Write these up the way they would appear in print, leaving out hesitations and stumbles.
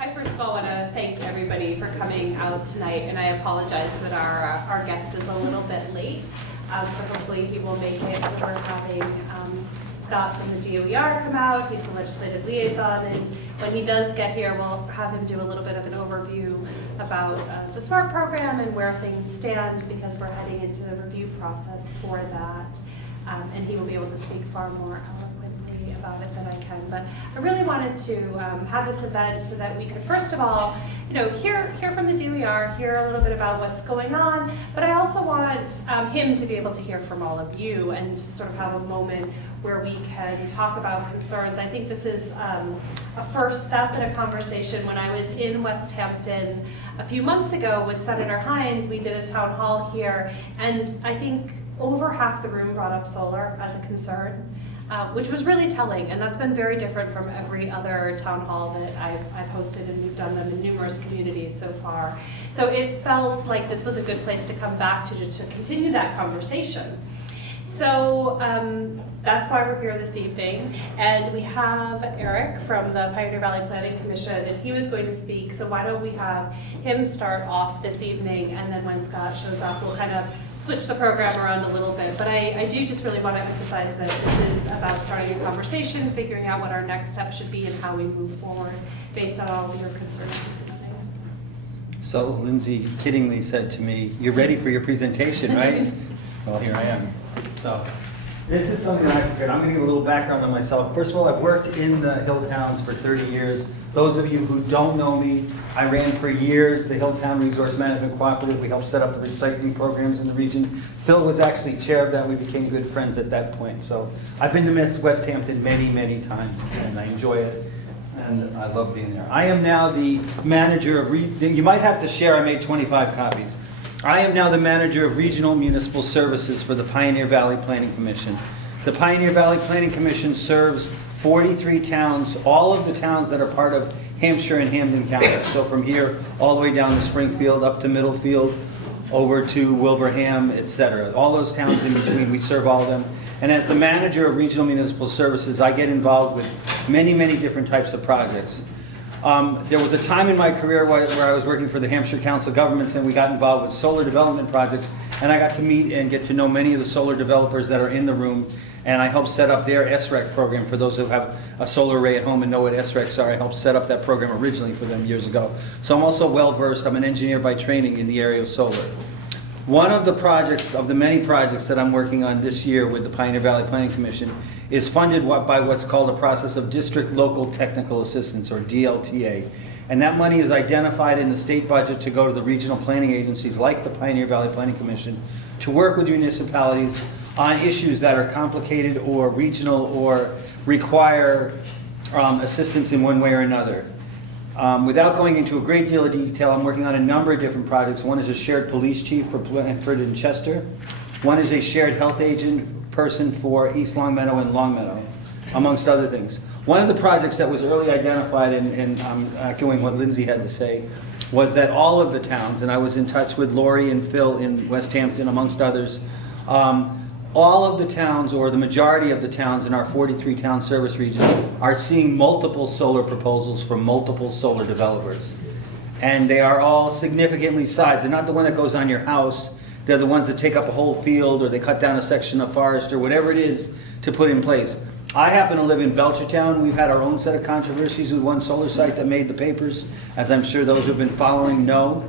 I first of all want to thank everybody for coming out tonight, and I apologize that our guest is a little bit late, but hopefully he will make it. So we're having Scott from the DOER come out. He's the legislative liaison, and when he does get here, we'll have him do a little bit of an overview about the SMART program and where things stand, because we're heading into the review process for that, and he will be able to speak far more eloquently about it than I can. But I really wanted to have this event so that we could, first of all, hear from the DOER, hear a little bit about what's going on, but I also want him to be able to hear from all of you and to sort of have a moment where we can talk about concerns. I think this is a first step in a conversation. When I was in West Hampton a few months ago with Senator Hines, we did a town hall here, and I think over half the room brought up solar as a concern, which was really telling, and that's been very different from every other town hall that I've hosted, and we've done them in numerous communities so far. So it felt like this was a good place to come back to continue that conversation. So that's why we're here this evening, and we have Eric from the Pioneer Valley Planning Commission, and he was going to speak, so why don't we have him start off this evening, and then when Scott shows up, we'll kind of switch the program around a little bit. But I do just really want to emphasize that this is about starting a conversation, figuring out what our next step should be and how we move forward based on all of your concerns this evening. So Lindsay kiddingly said to me, "You're ready for your presentation, right?" Well, here I am. So this is something that I prepared. I'm going to give a little background on myself. First of all, I've worked in the hill towns for 30 years. Those of you who don't know me, I ran for years the Hilltown Resource Management Cooperative. We helped set up the recycling programs in the region. Phil was actually chair of that. We became good friends at that point. So I've been to West Hampton many, many times, and I enjoy it, and I love being there. I am now the manager of, you might have to share, I made 25 copies. I am now the manager of Regional Municipal Services for the Pioneer Valley Planning Commission. The Pioneer Valley Planning Commission serves 43 towns, all of the towns that are part of Hampshire and Hamden counties. So from here all the way down to Springfield, up to Middlefield, over to Wilbraham, etc. All those towns in between, we serve all of them. And as the manager of Regional Municipal Services, I get involved with many, many different types of projects. There was a time in my career where I was working for the Hampshire Council of Governments, and we got involved with solar development projects, and I got to meet and get to know many of the solar developers that are in the room, and I helped set up their SREC program. For those who have a solar array at home and know what SRECs are, I helped set up that program originally for them years ago. So I'm also well versed. I'm an engineer by training in the area of solar. One of the projects, of the many projects that I'm working on this year with the Pioneer Valley Planning Commission, is funded by what's called a process of District Local Technical Assistance, or DLTA. And that money is identified in the state budget to go to the regional planning agencies like the Pioneer Valley Planning Commission to work with municipalities on issues that are complicated or regional or require assistance in one way or another. Without going into a great deal of detail, I'm working on a number of different projects. One is a shared police chief for Blandford and Chester. One is a shared health agent person for East Longmeadow and Longmeadow, amongst other things. One of the projects that was early identified, and I'm echoing what Lindsay had to say, was that all of the towns, and I was in touch with Lori and Phil in West Hampton, amongst others, all of the towns, or the majority of the towns in our 43 town service region, are seeing multiple solar proposals from multiple solar developers. And they are all significantly sized. They're not the one that goes on your house. They're the ones that take up a whole field, or they cut down a section of forest, or whatever it is to put in place. I happen to live in Belchertown. We've had our own set of controversies with one solar site that made the papers, as I'm sure those who have been following know.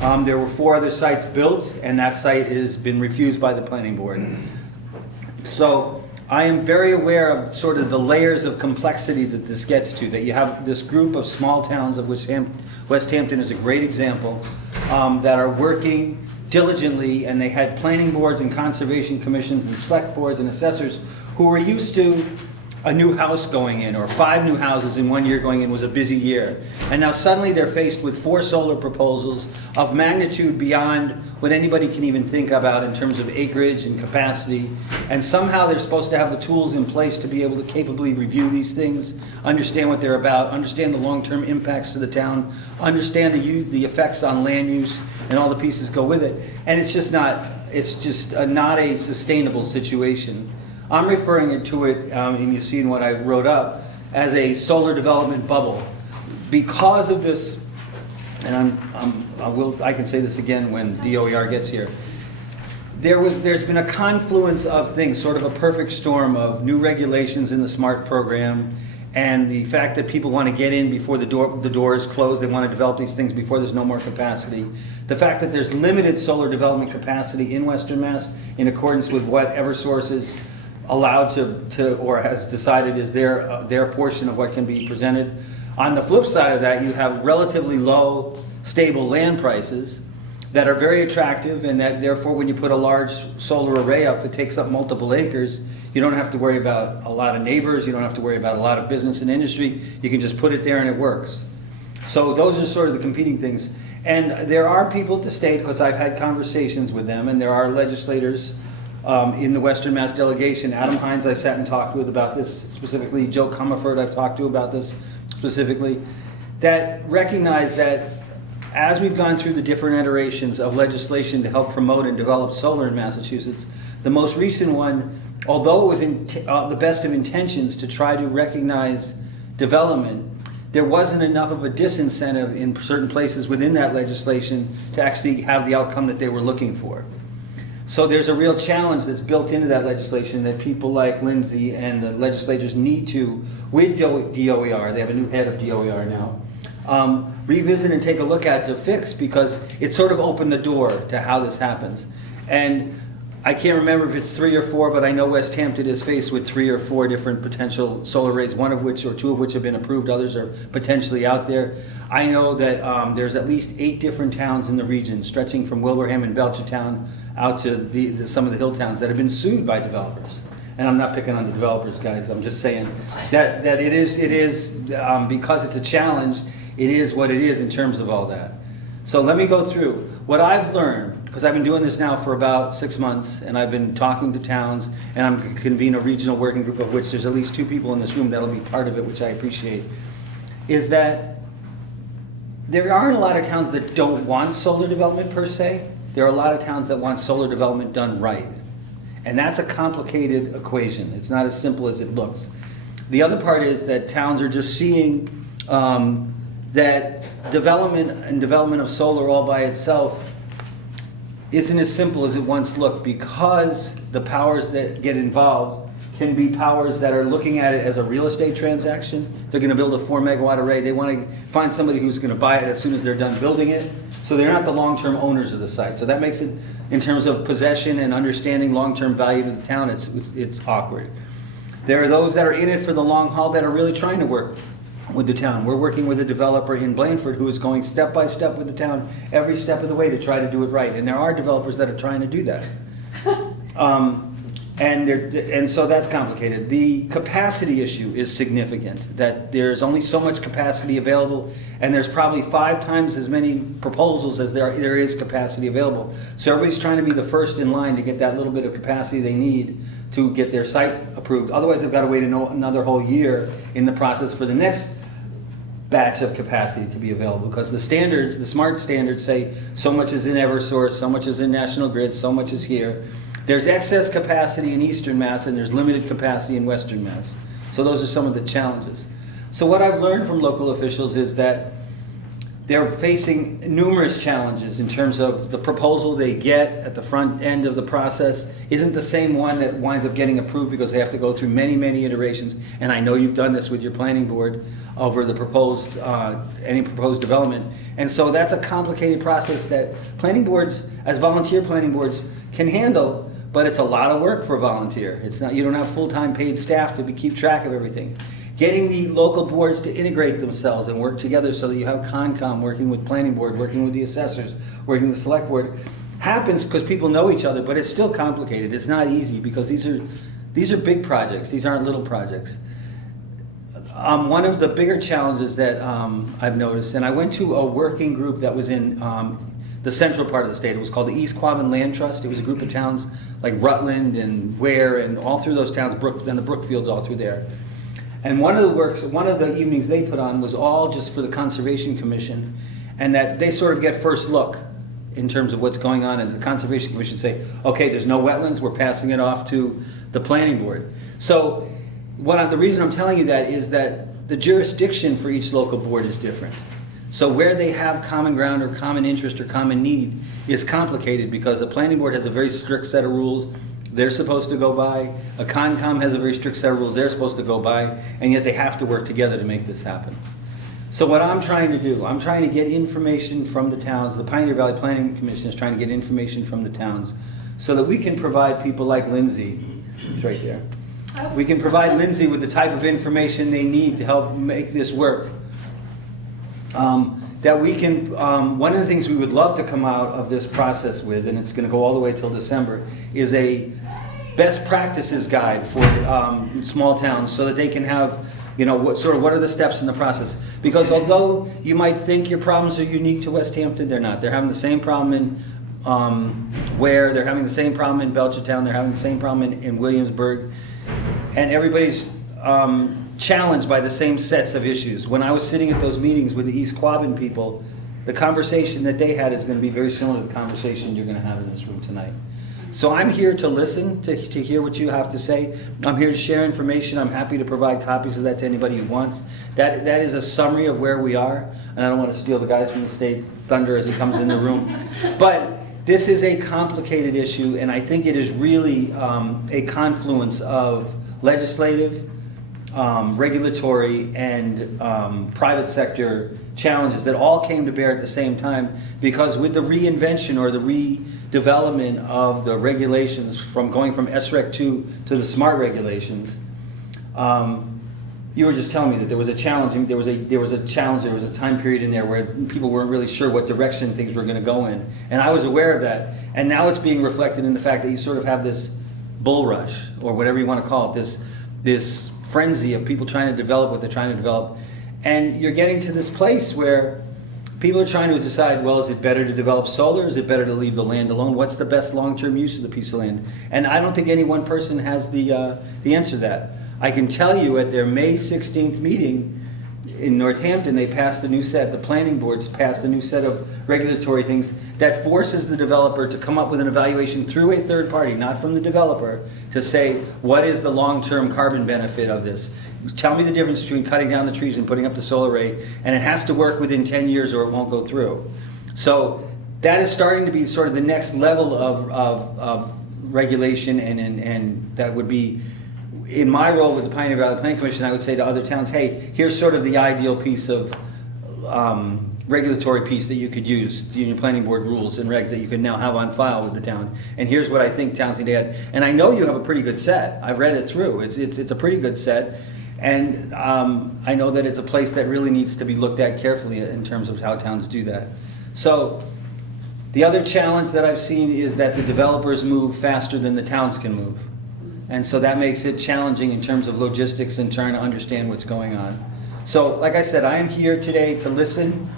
There were 4 other sites built, and that site has been refused by the planning board. So I am very aware of sort of the layers of complexity that this gets to, that you have this group of small towns, of which West Hampton is a great example, that are working diligently, and they had planning boards and conservation commissions and select boards and assessors who were used to a new house going in, or 5 new houses in 1 year going in was a busy year. And now suddenly they're faced with 4 solar proposals of magnitude beyond what anybody can even think about in terms of acreage and capacity. And somehow they're supposed to have the tools in place to be able to capably review these things, understand what they're about, understand the long-term impacts to the town, understand the effects on land use, and all the pieces go with it. And it's just not a sustainable situation. I'm referring to it, and you see in what I wrote up, as a solar development bubble. because of this, and I can say this again when DOER gets here, there's been a confluence of things, sort of a perfect storm of new regulations in the SMART program, and the fact that people want to get in before the door is closed. They want to develop these things before there's no more capacity. The fact that there's limited solar development capacity in Western Mass in accordance with what Eversource is allowed to or has decided is their portion of what can be presented. On the flip side of that, you have relatively low, stable land prices that are very attractive, and that therefore when you put a large solar array up that takes up multiple acres, you don't have to worry about a lot of neighbors, you don't have to worry about a lot of business and industry, you can just put it there and it works. So those are sort of the competing things. And there are people at the state, because I've had conversations with them, and there are legislators in the Western Mass delegation. Adam Hines I sat and talked with about this specifically, Joe Comerford I've talked to about this specifically, that recognize that as we've gone through the different iterations of legislation to help promote and develop solar in Massachusetts, the most recent one, although it was in the best of intentions to try to recognize development, there wasn't enough of a disincentive in certain places within that legislation to actually have the outcome that they were looking for. So there's a real challenge that's built into that legislation that people like Lindsay and the legislators need to, with DOER, they have a new head of DOER now, revisit and take a look at to fix, because it sort of opened the door to how this happens. And I can't remember if it's 3 or 4, but I know West Hampton is faced with 3 or 4 different potential solar arrays, one of which or 2 of which have been approved, others are potentially out there. I know that there's at least 8 different towns in the region, stretching from Wilbraham and Belchertown out to some of the hill towns, that have been sued by developers. And I'm not picking on the developers, guys, I'm just saying that it is because it's a challenge, it is what it is in terms of all that. So let me go through what I've learned, because I've been doing this now for about 6 months, and I've been talking to towns, and I'm going to convene a regional working group, of which there's at least 2 people in this room that'll be part of it, which I appreciate, is that there aren't a lot of towns that don't want solar development per se. There are a lot of towns that want solar development done right. And that's a complicated equation. It's not as simple as it looks. The other part is that towns are just seeing that development of solar all by itself isn't as simple as it once looked, because the powers that get involved can be powers that are looking at it as a real estate transaction. They're going to build a 4 megawatt array. They want to find somebody who's going to buy it as soon as they're done building it. So they're not the long-term owners of the site. So that makes it, in terms of possession and understanding long-term value to the town, it's awkward. There are those that are in it for the long haul that are really trying to work with the town. We're working with a developer in Blandford who is going step by step with the town every step of the way to try to do it right. And there are developers that are trying to do that. And so that's complicated. The capacity issue is significant, that there's only so much capacity available, and there's probably 5 times as many proposals as there is capacity available. So everybody's trying to be the first in line to get that little bit of capacity they need to get their site approved. Otherwise, they've got to wait another whole year in the process for the next batch of capacity to be available, because the standards, the SMART standards, say so much is in Eversource, so much is in National Grid, so much is here. There's excess capacity in Eastern Mass, and there's limited capacity in Western Mass. So those are some of the challenges. So what I've learned from local officials is that they're facing numerous challenges in terms of the proposal they get at the front end of the process isn't the same one that winds up getting approved, because they have to go through many, many iterations. And I know you've done this with your planning board over the proposed, any proposed development. And so that's a complicated process that planning boards, as volunteer planning boards, can handle, but it's a lot of work for a volunteer. It's not, you don't have full-time paid staff to keep track of everything. Getting the local boards to integrate themselves and work together so that you have Concom working with planning board, working with the assessors, working with the select board, happens because people know each other, but it's still complicated. It's not easy, because these are big projects. These aren't little projects. One of the bigger challenges that I've noticed, and I went to a working group that was in the central part of the state. It was called the East Quabbin Land Trust. It was a group of towns like Rutland and Ware and all through those towns, and the Brookfields all through there. And one of the evenings they put on was all just for the Conservation Commission, and that they sort of get first look in terms of what's going on, and the Conservation Commission say, okay, there's no wetlands, we're passing it off to the planning board. So the reason I'm telling you that is that the jurisdiction for each local board is different. So where they have common ground or common interest or common need is complicated because the planning board has a very strict set of rules they're supposed to go by. A Concom has a very strict set of rules they're supposed to go by, and yet they have to work together to make this happen. So what I'm trying to do, I'm trying to get information from the towns. The Pioneer Valley Planning Commission is trying to get information from the towns so that we can provide people like Lindsay, it's right there. We can provide Lindsay with the type of information they need to help make this work. That we can, one of the things we would love to come out of this process with, and it's going to go all the way till December, is a best practices guide for small towns so that they can have, you know, what are the steps in the process. Because although you might think your problems are unique to West Hampton, they're not. They're having the same problem in Ware, they're having the same problem in Belchertown, they're having the same problem in Williamsburg, and everybody's challenged by the same sets of issues. When I was sitting at those meetings with the East Quabbin people, the conversation that they had is going to be very similar to the conversation you're going to have in this room tonight. So I'm here to listen, to hear what you have to say. I'm here to share information. I'm happy to provide copies of that to anybody who wants. That is a summary of where we are, and I don't want to steal the guys from the state thunder as he comes in the room. But this is a complicated issue, and I think it is really a confluence of legislative, regulatory, and private sector challenges that all came to bear at the same time, because with the reinvention or the redevelopment of the regulations from going from SREC 2 to the SMART regulations, you were just telling me that there was a time period in there where people weren't really sure what direction things were going to go in, and I was aware of that, and now it's being reflected in the fact that you sort of have this bull rush, or whatever you want to call it, this frenzy of people trying to develop what they're trying to develop. And you're getting to this place where people are trying to decide, well, is it better to develop solar? Is it better to leave the land alone? What's the best long-term use of the piece of land? And I don't think any one person has the answer to that. I can tell you at their May 16th meeting in Northampton, they passed a new set, the planning boards passed a new set of regulatory things that forces the developer to come up with an evaluation through a third party, not from the developer, to say, what is the long-term carbon benefit of this? Tell me the difference between cutting down the trees and putting up the solar array, and it has to work within 10 years or it won't go through. So that is starting to be sort of the next level of regulation, and that would be, in my role with the Pioneer Valley Planning Commission, I would say to other towns, hey, here's sort of the ideal piece of regulatory piece that you could use in your planning board rules and regs that you can now have on file with the town. And here's what I think towns need to add. And I know you have a pretty good set. I've read it through. It's a pretty good set. And I know that it's a place that really needs to be looked at carefully in terms of how towns do that. So the other challenge that I've seen is that the developers move faster than the towns can move. And so that makes it challenging in terms of logistics and trying to understand what's going on. So, like I said, I am here today to listen.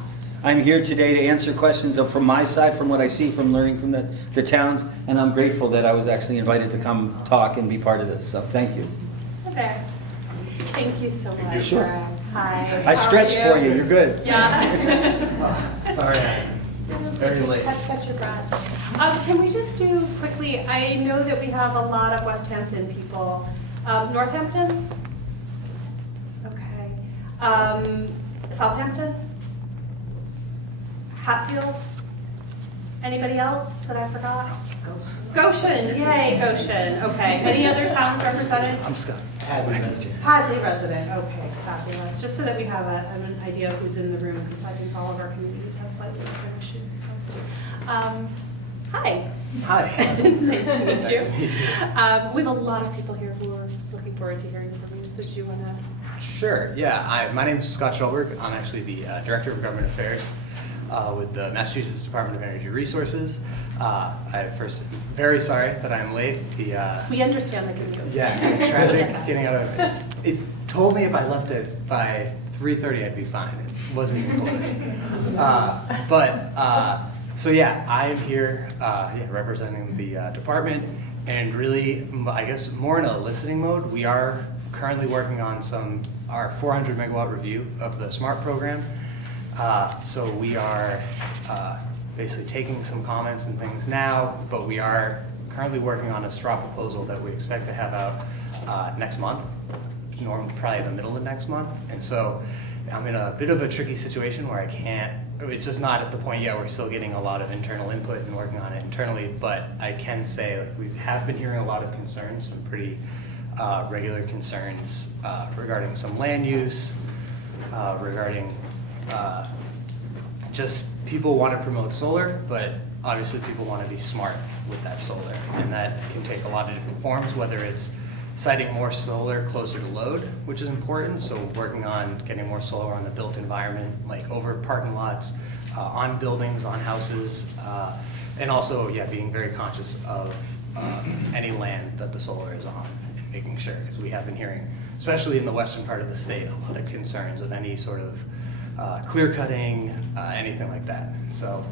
I'm here today to answer questions from my side, from what I see, from learning from the towns, and I'm grateful that I was actually invited to come talk and be part of this. So, thank you. Hi there. Thank you so much. Sure. Hi. I stretched for you. You're good. Yes. Sorry, very late. Catch your breath. Can we just do quickly, I know that we have a lot of West Hampton people. Northampton? Okay. Southampton? Hatfield? Anybody else that I forgot? Goshen, yay, Goshen. Okay. Any other towns represented? I'm Scott. Hadley resident. Hadley resident, okay, fabulous. Just so that we have an idea of who's in the room, because I think all of our communities have slightly different issues. So. Hi. Hi. It's nice to meet you. Nice to meet you. We have a lot of people here who are looking forward to hearing from you, so do you want to? Sure, yeah. My name is Scott Schulberg. I'm actually the Director of Government Affairs with the Massachusetts Department of Energy Resources. I first, very sorry that I'm late. We understand the commute. Yeah, traffic getting out of it. It told me if I left it by 3:30 I'd be fine. It wasn't even close. So yeah, I'm here representing the department, and really, I guess, more in a listening mode. We are currently working on our 400 megawatt review of the SMART program. So we are basically taking some comments and things now, but we are currently working on a straw proposal that we expect to have out next month. probably the middle of next month. And so I'm in a bit of a tricky situation where it's just not at the point yet. We're still getting a lot of internal input and working on it internally, but I can say like, we have been hearing a lot of concerns, some pretty regular concerns regarding some land use, regarding just people want to promote solar, but obviously people want to be smart with that solar, and that can take a lot of different forms, whether it's siting more solar closer to load, which is important, so working on getting more solar on the built environment, like over parking lots, on buildings, on houses, and also, yeah, being very conscious of any land that the solar is on, and making sure, because we have been hearing, especially in the western part of the state, a lot of concerns of any sort of clear cutting, anything like that. So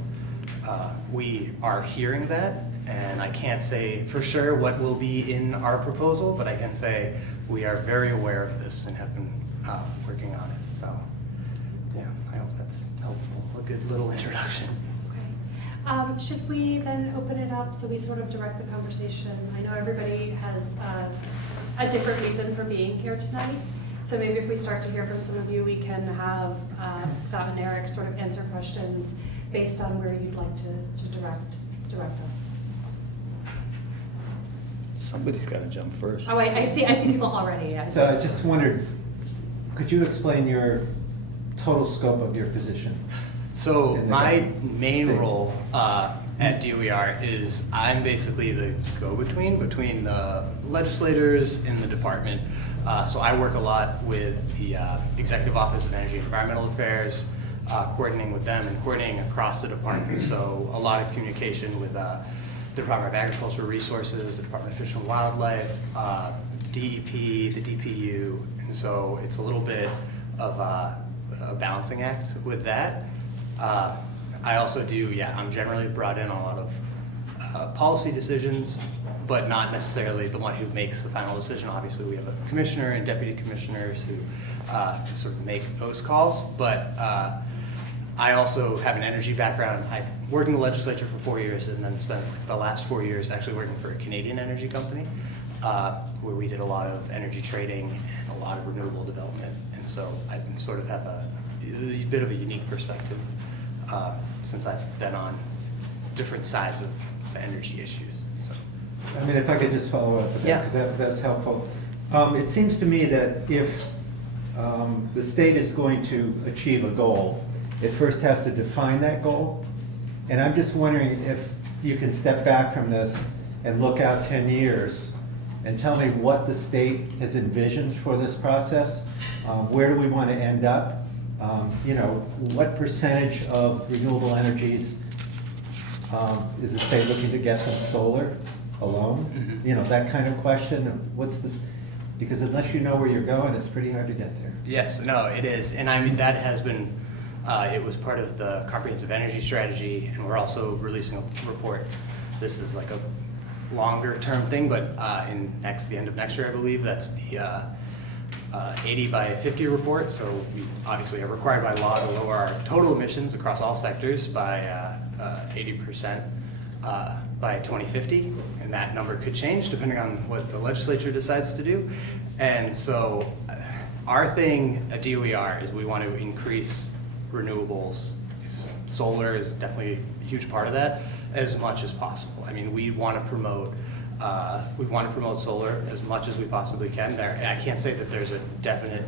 we are hearing that, and I can't say for sure what will be in our proposal, but I can say we are very aware of this and have been working on it. So yeah, I hope that's helpful, a good little introduction. Okay. Should we then open it up so we sort of direct the conversation? I know everybody has a different reason for being here tonight. So maybe if we start to hear from some of you, we can have Scott and Eric sort of answer questions based on where you'd like to direct us. Somebody's got to jump first. Oh, I see people already. Yeah. So I just wondered, could you explain your total scope of your position? So my main state. role at DOER is I'm basically the go-between between the legislators in the department. So I work a lot with the Executive Office of Energy and Environmental Affairs, coordinating with them and coordinating across the department. So a lot of communication with the Department of Agricultural Resources, the Department of Fish and Wildlife, DEP, the DPU, and so it's a little bit of a balancing act with that. I also do, I'm generally brought in on a lot of policy decisions, but not necessarily the one who makes the final decision. Obviously, we have a commissioner and deputy commissioners who sort of make those calls, but I also have an energy background. I worked in the legislature for 4 years and then spent the last 4 years actually working for a Canadian energy company where we did a lot of energy trading and a lot of renewable development. And so I sort of have a bit of a unique perspective since I've been on different sides of the energy issues. So, I mean, if I could just follow up with that, Yeah. because that's helpful. It seems to me that if the state is going to achieve a goal, it first has to define that goal. And I'm just wondering if you can step back from this and look out 10 years and tell me what the state has envisioned for this process. Where do we want to end up? What percentage of renewable energies is the state looking to get from solar alone? Mm-hmm. That kind of question. What's this? Because unless you know where you're going, it's pretty hard to get there. yes, no, it is. And I mean, that has been, it was part of the comprehensive energy strategy, and we're also releasing a report. This is like a longer term thing, but the end of next year, I believe, that's the 80 by 50 report. So we obviously are required by law to lower our total emissions across all sectors by 80% by 2050, and that number could change depending on what the legislature decides to do. And so our thing at DOER is we want to increase renewables. Solar is definitely a huge part of that, as much as possible. I mean, we want to promote solar as much as we possibly can. I can't say that there's a definite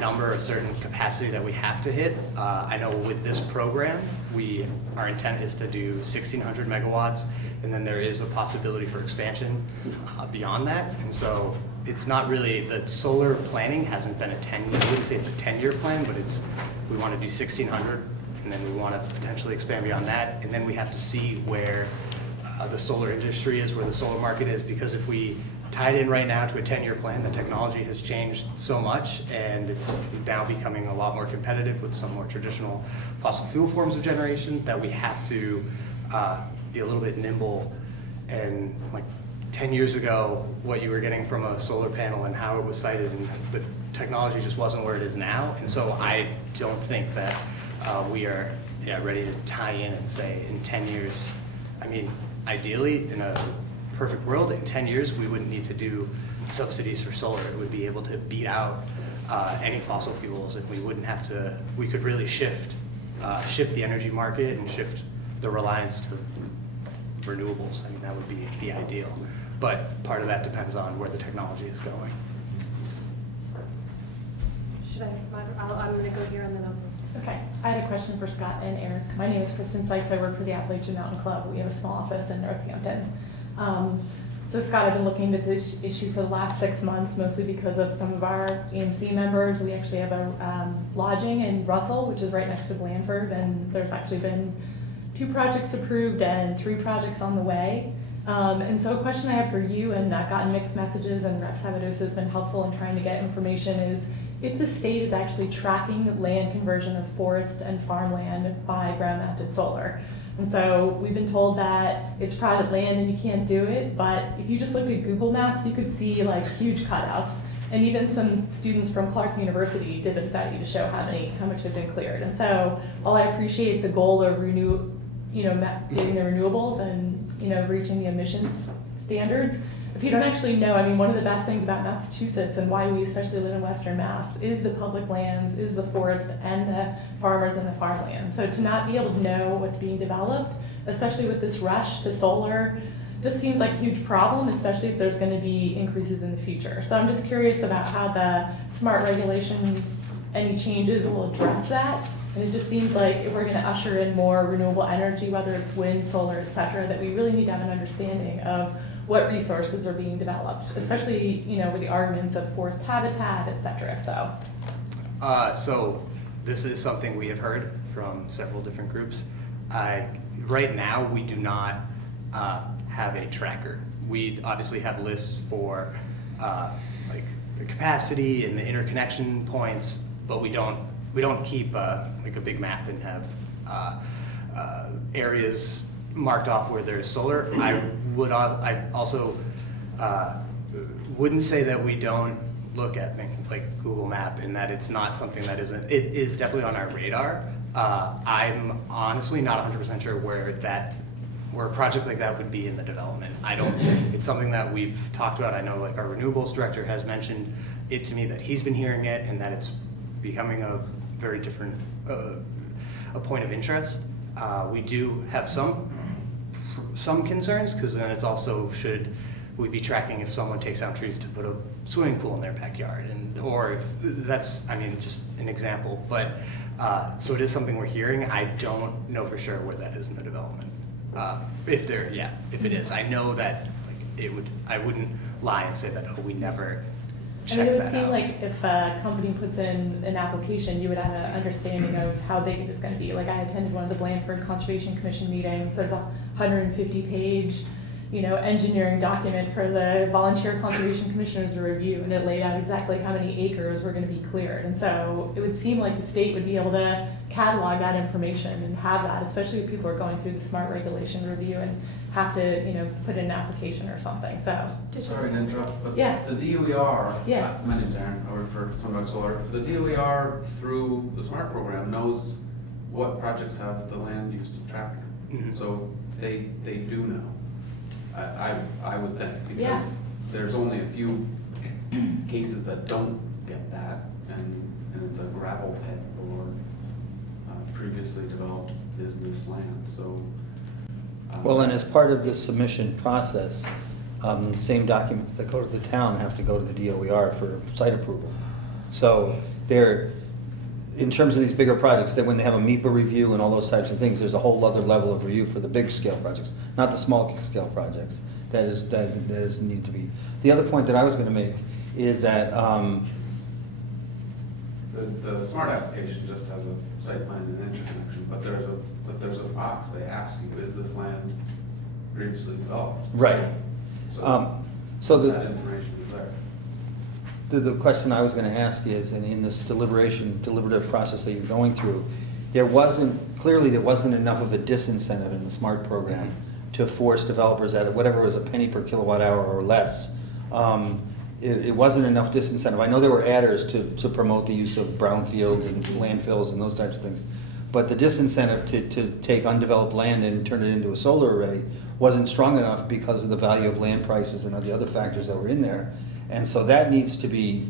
number, a certain capacity that we have to hit. I know with this program, our intent is to do 1,600 megawatts, and then there is a possibility for expansion beyond that. And so it's not really, the solar planning hasn't been I wouldn't say it's a 10-year plan, but we want to do 1,600, and then we want to potentially expand beyond that. And then we have to see where the solar industry is, where the solar market is, because if we tied in right now to a 10-year plan, the technology has changed so much, and it's now becoming a lot more competitive with some more traditional fossil fuel forms of generation, that we have to be a little bit nimble. And like 10 years ago, what you were getting from a solar panel and how it was sited, and the technology just wasn't where it is now. And so I don't think that we are ready to tie in and say in 10 years, I mean, ideally in a perfect world, in 10 years, we wouldn't need to do subsidies for solar. It would be able to beat out any fossil fuels, and we wouldn't have to, we could really shift the energy market and shift the reliance to renewables. I mean, that would be the ideal. But part of that depends on where the technology is going. Should I'm gonna go here and then I'll. Okay, I had a question for Scott and Eric. My name is Kristen Sykes. I work for the Appalachian Mountain Club. We have a small office in Northampton. So Scott, I've been looking at this issue for the last 6 months, mostly because of some of our EMC members. We actually have a lodging in Russell, which is right next to Blandford, and there's actually been 2 projects approved and 3 projects on the way. And so a question I have for you, and I've gotten mixed messages, and Rep. Sabadosa has been helpful in trying to get information, is if the state is actually tracking land conversion of forest and farmland by ground-mounted solar. And so we've been told that it's private land and you can't do it, but if you just looked at Google Maps, you could see like huge cutouts. And even some students from Clark University did a study to show how much had been cleared. And so while I appreciate the goal of doing the renewables and reaching the emissions standards, if you don't actually know, I mean, one of the best things about Massachusetts and why we especially live in Western Mass is the public lands, is the forest, and the farmers and the farmland. So to not be able to know what's being developed, especially with this rush to solar, just seems like a huge problem, especially if there's going to be increases in the future. So I'm just curious about how the smart regulation, any changes will address that. And it just seems like if we're going to usher in more renewable energy, whether it's wind, solar, et cetera, that we really need to have an understanding of what resources are being developed, especially with the arguments of forest habitat, et cetera. So this is something we have heard from several different groups. Right now, we do not have a tracker. We obviously have lists for like the capacity and the interconnection points, but we don't keep like a big map and have areas marked off where there's solar. I also wouldn't say that we don't look at things like Google Map and that it's not something that isn't. It is definitely on our radar. I'm honestly not 100% sure where a project like that would be in the development. It's something that we've talked about. I know like our renewables director has mentioned it to me that he's been hearing it and that it's becoming a very different a point of interest. We do have some concerns because then it's also, should we be tracking if someone takes down trees to put a swimming pool in their backyard, or if that's, just an example. But so it is something we're hearing. I don't know for sure where that is in the development. If it is, I know that I wouldn't lie and say that we never check that out. It would seem like if a company puts in an application, you would have an understanding of how big it is going to be. Like I attended one of the Blandford Conservation Commission meetings. There's a 150-page, engineering document for the volunteer conservation commissioners to review, and it laid out exactly how many acres were going to be cleared. And so it would seem like the state would be able to catalog that information and have that, especially if people are going through the smart regulation review and have to, put in an application or something. So sorry to interrupt, but Yeah. the DOER, Yeah. my name's Aaron, I work for Sunbug Solar. The DOER through the SMART program knows what projects have the land use tracker. Mhm. So they do know. I would think, Yeah. because there's only a few cases that don't get that, and it's a gravel pit or previously developed business land, so. Well, and as part of the submission process, the same documents that go to the town have to go to the DOER for site approval. So in terms of these bigger projects, that when they have a MEPA review and all those types of things, there's a whole other level of review for the big scale projects, not the small scale projects. That is need to be. The other point that I was going to make is that The SMART application just has a site plan and interconnection, but there's a box they ask you, is this land previously developed? right. So That information is there. The question I was going to ask is, and in this deliberative process that you're going through, there wasn't enough of a disincentive in the SMART program to force developers at whatever was a penny per kilowatt hour or less. It wasn't enough disincentive. I know there were adders to promote the use of brownfields and landfills and those types of things, but the disincentive to take undeveloped land and turn it into a solar array wasn't strong enough because of the value of land prices and the other factors that were in there. And so that needs to be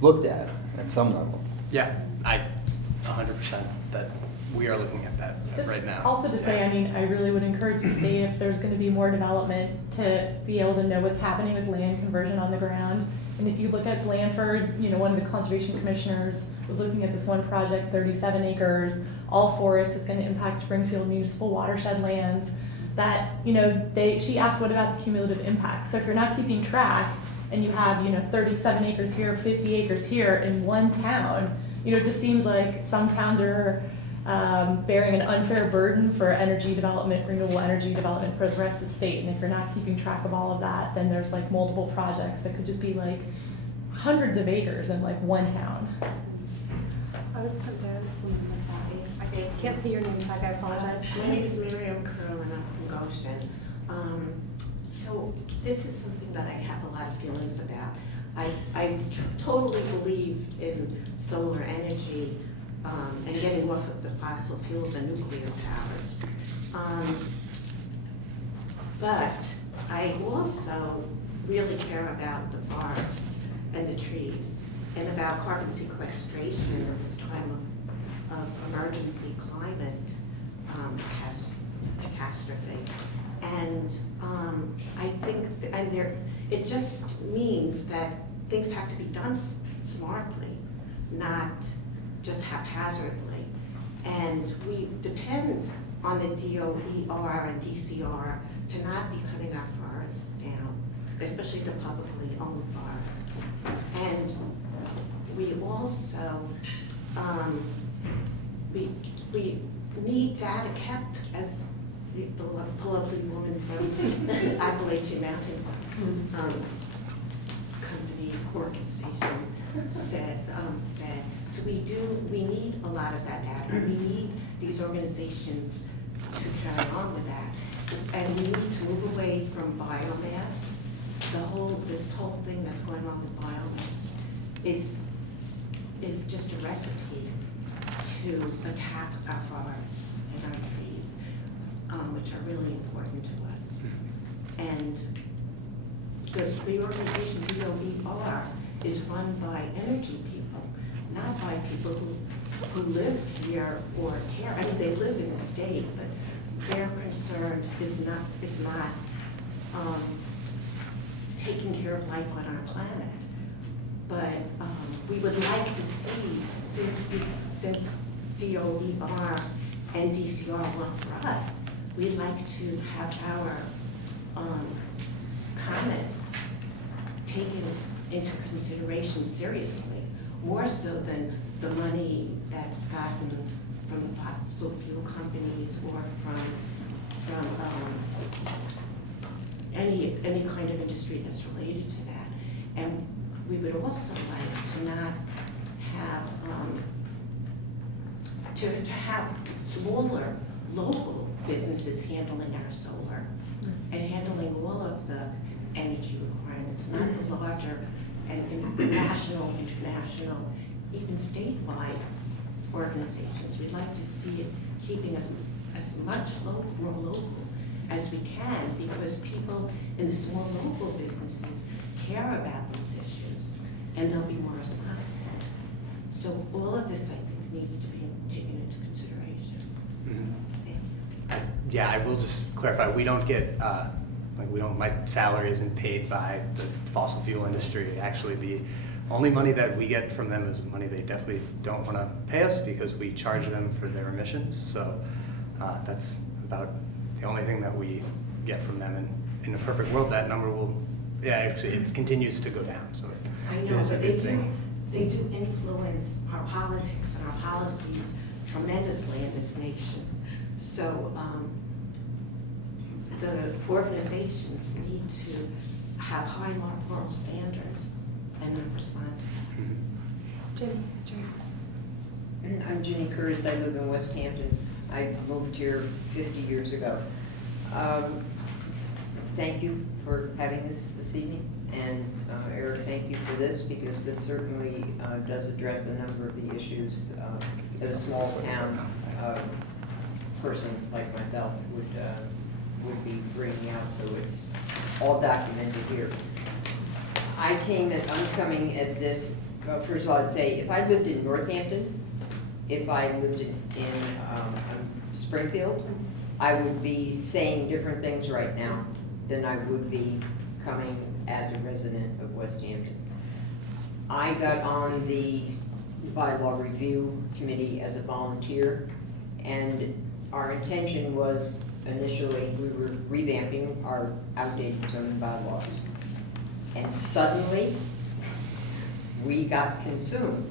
looked at some level. Yeah, 100% that we are looking at that Just right now. Also to say, Yeah. I mean, I really would encourage the state, if there's gonna be more development, to be able to know what's happening with land conversion on the ground. And if you look at Blandford, you know, one of the conservation commissioners was looking at this one project, 37 acres, all forest, it's gonna impact Springfield municipal watershed lands. That, you know, she asked, what about the cumulative impact? So if you're not keeping track, and you have, you know, 37 acres here, 50 acres here in one town, you know, it just seems like some towns are bearing an unfair burden for energy development, renewable energy development for the rest of the state. And if you're not keeping track of all of that, then there's like multiple projects that could just be like hundreds of acres in like one town. I was going to, I can't see your name tag, I apologize. My name is Miriam Curl and I'm from Goshen. So this is something that I have a lot of feelings about. I totally believe in solar energy and getting off of the fossil fuels and nuclear powers. But I also really care about the forests and the trees and about carbon sequestration at this time of emergency climate catastrophe. And I think, it just means that things have to be done smartly, not just haphazardly. And we depend on the DOER and DCR to not be cutting our forests down, especially the publicly owned forests. And we also, we need data kept, as the lovely woman from the Appalachian Mountain Company organization said. So we need a lot of that data. We need these organizations to carry on with that. And we need to move away from biomass. This whole thing that's going on with biomass is just a recipe to attack our forests and our trees, which are really important to us. And the organization DOER is run by energy people, not by people who live here or care. I mean, they live in the state, but their concern is not taking care of life on our planet. But we would like to see, since DOER and DCR work for us, we'd like to have our comments taken into consideration seriously, more so than the money that's gotten from the fossil fuel companies or from any kind of industry that's related to that. And we would also like to not have to have smaller local businesses handling our solar and handling all of the energy requirements, not the larger and national, international, even statewide organizations. We'd like to see it keeping as much more local as we can, because people in the small local businesses care about these issues and they'll be more responsible. So all of this, I think, needs to be taken into consideration. Mhm. Thank you. Yeah, I will just clarify, we don't get, my salary isn't paid by the fossil fuel industry. Actually, the only money that we get from them is money they definitely don't want to pay us, because we charge them for their emissions. So that's about the only thing that we get from them. And in a perfect world, that number will, actually, it continues to go down. So I it know, is a but good thing. they do influence our politics and our policies tremendously in this nation. So the organizations need to have high moral standards and then respond to that. Mhm. I'm Jenny Curtis. I live in West Hampton. I moved here 50 years ago. Thank you for having this evening. And Eric, thank you for this, because this certainly does address a number of the issues that a small town person like myself would be bringing out, so it's all documented here. I'm coming at this, first of all, I'd say, if I lived in Northampton, if I lived in Springfield, I would be saying different things right now than I would be coming as a resident of West Hampton. I got on the bylaw review committee as a volunteer, and our intention was initially we were revamping our outdated zoning bylaws. And suddenly, we got consumed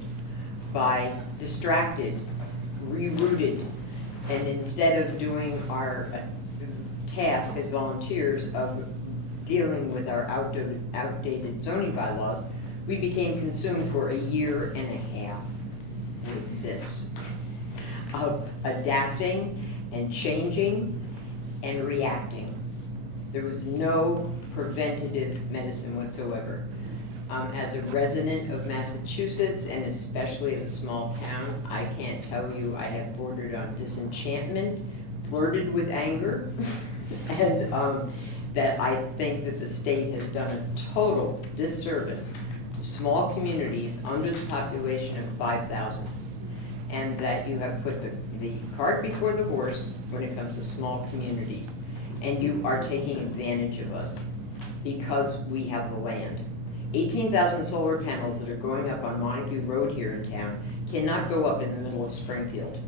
by distracted, rerouted, and instead of doing our task as volunteers of dealing with our outdated zoning bylaws, we became consumed for a year and a half with this, of adapting and changing and reacting. There was no preventative medicine whatsoever. As a resident of Massachusetts, and especially of a small town, I can't tell you I have bordered on disenchantment, flirted with anger, and that I think that the state has done a total disservice to small communities under the population of 5,000. And that you have put the cart before the horse when it comes to small communities. And you are taking advantage of us because we have the land. 18,000 solar panels that are going up on Montague Road here in town cannot go up in the middle of Springfield.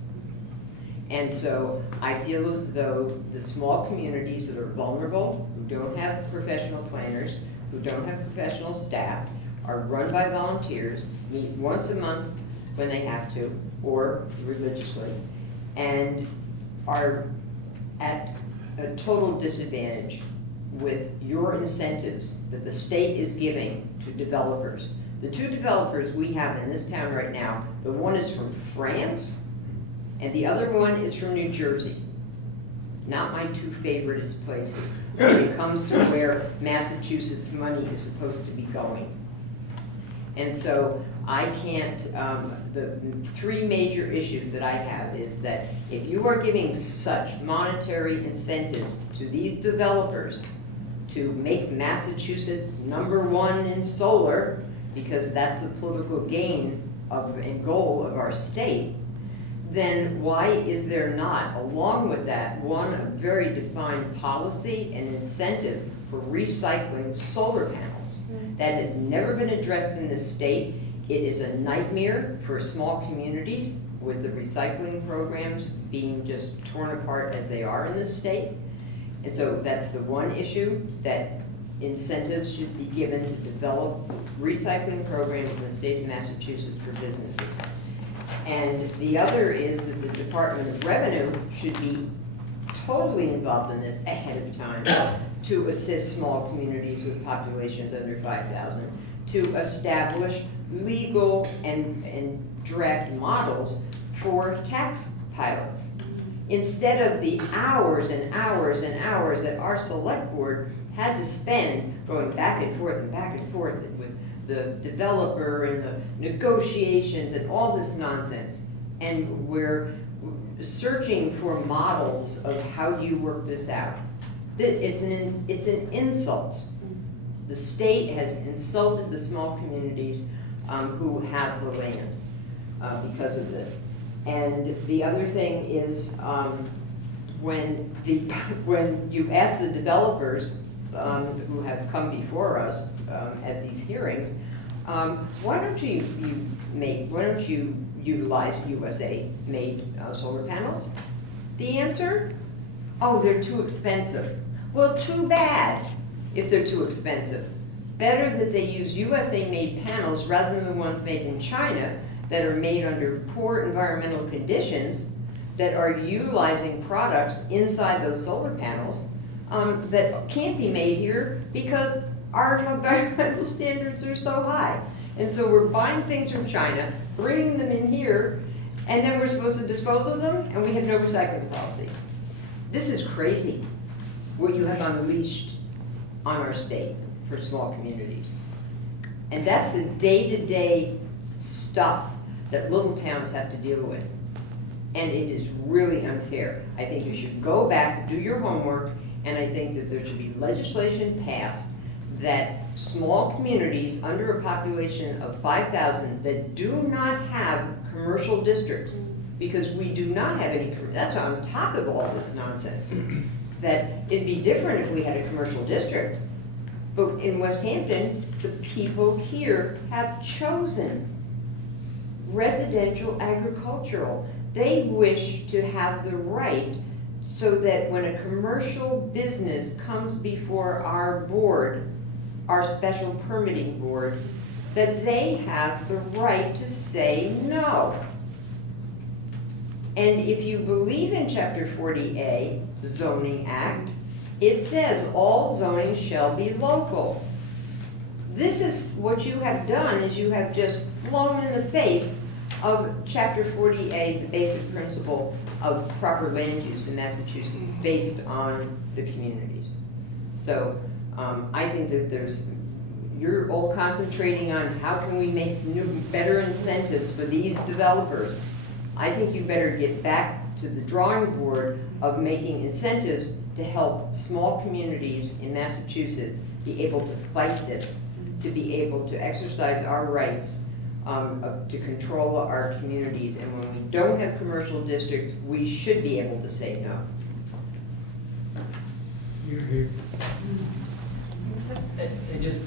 And so I feel as though the small communities that are vulnerable, who don't have professional planners, who don't have professional staff, are run by volunteers, meet once a month when they have to, or religiously, and are at a total disadvantage with your incentives that the state is giving to developers. The two developers we have in this town right now, the one is from France, and the other one is from New Jersey. Not my two favoriteest places when it comes to where Massachusetts money is supposed to be going. And so I can't, the three major issues that I have is that if you are giving such monetary incentives to these developers to make Massachusetts #1 in solar, because that's the political gain of and goal of our state, then why is there not, along with that, one, a very defined policy and incentive for recycling solar panels? That has never been addressed in this state. It is a nightmare for small communities with the recycling programs being just torn apart as they are in this state. And so that's the one issue, that incentives should be given to develop recycling programs in the state of Massachusetts for businesses. And the other is that the Department of Revenue should be totally involved in this ahead of time to assist small communities with populations under 5,000, to establish legal and draft models for tax pilots. Instead of the hours and hours and hours that our select board had to spend going back and forth with the developer and the negotiations and all this nonsense. And we're searching for models of how do you work this out. It's an insult. The state has insulted the small communities who have the land because of this. And the other thing is when you ask the developers who have come before us at these hearings, why don't you utilize USA-made solar panels? The answer, oh, they're too expensive. Well, too bad if they're too expensive. Better that they use USA-made panels rather than the ones made in China that are made under poor environmental conditions, that are utilizing products inside those solar panels that can't be made here because our environmental standards are so high. And so we're buying things from China, bringing them in here, and then we're supposed to dispose of them, and we have no recycling policy. This is crazy, what you have unleashed on our state for small communities. And that's the day-to-day stuff that little towns have to deal with. And it is really unfair. I think you should go back, do your homework, and I think that there should be legislation passed that small communities under a population of 5,000 that do not have commercial districts, because we do not have any, that's on top of all this nonsense, that it'd be different if we had a commercial district. But in West Hampton, the people here have chosen residential agricultural. They wish to have the right so that when a commercial business comes before our board, our special permitting board, that they have the right to say no. And if you believe in Chapter 40A, zoning act, it says all zoning shall be local. This is what you have done, is you have just flown in the face of Chapter 40A, the basic principle of proper land use in Massachusetts based on the communities. So I think that you're all concentrating on how can we make better incentives for these developers. I think you better get back to the drawing board of making incentives to help small communities in Massachusetts be able to fight this, to be able to exercise our rights to control our communities. And when we don't have commercial districts, we should be able to say no.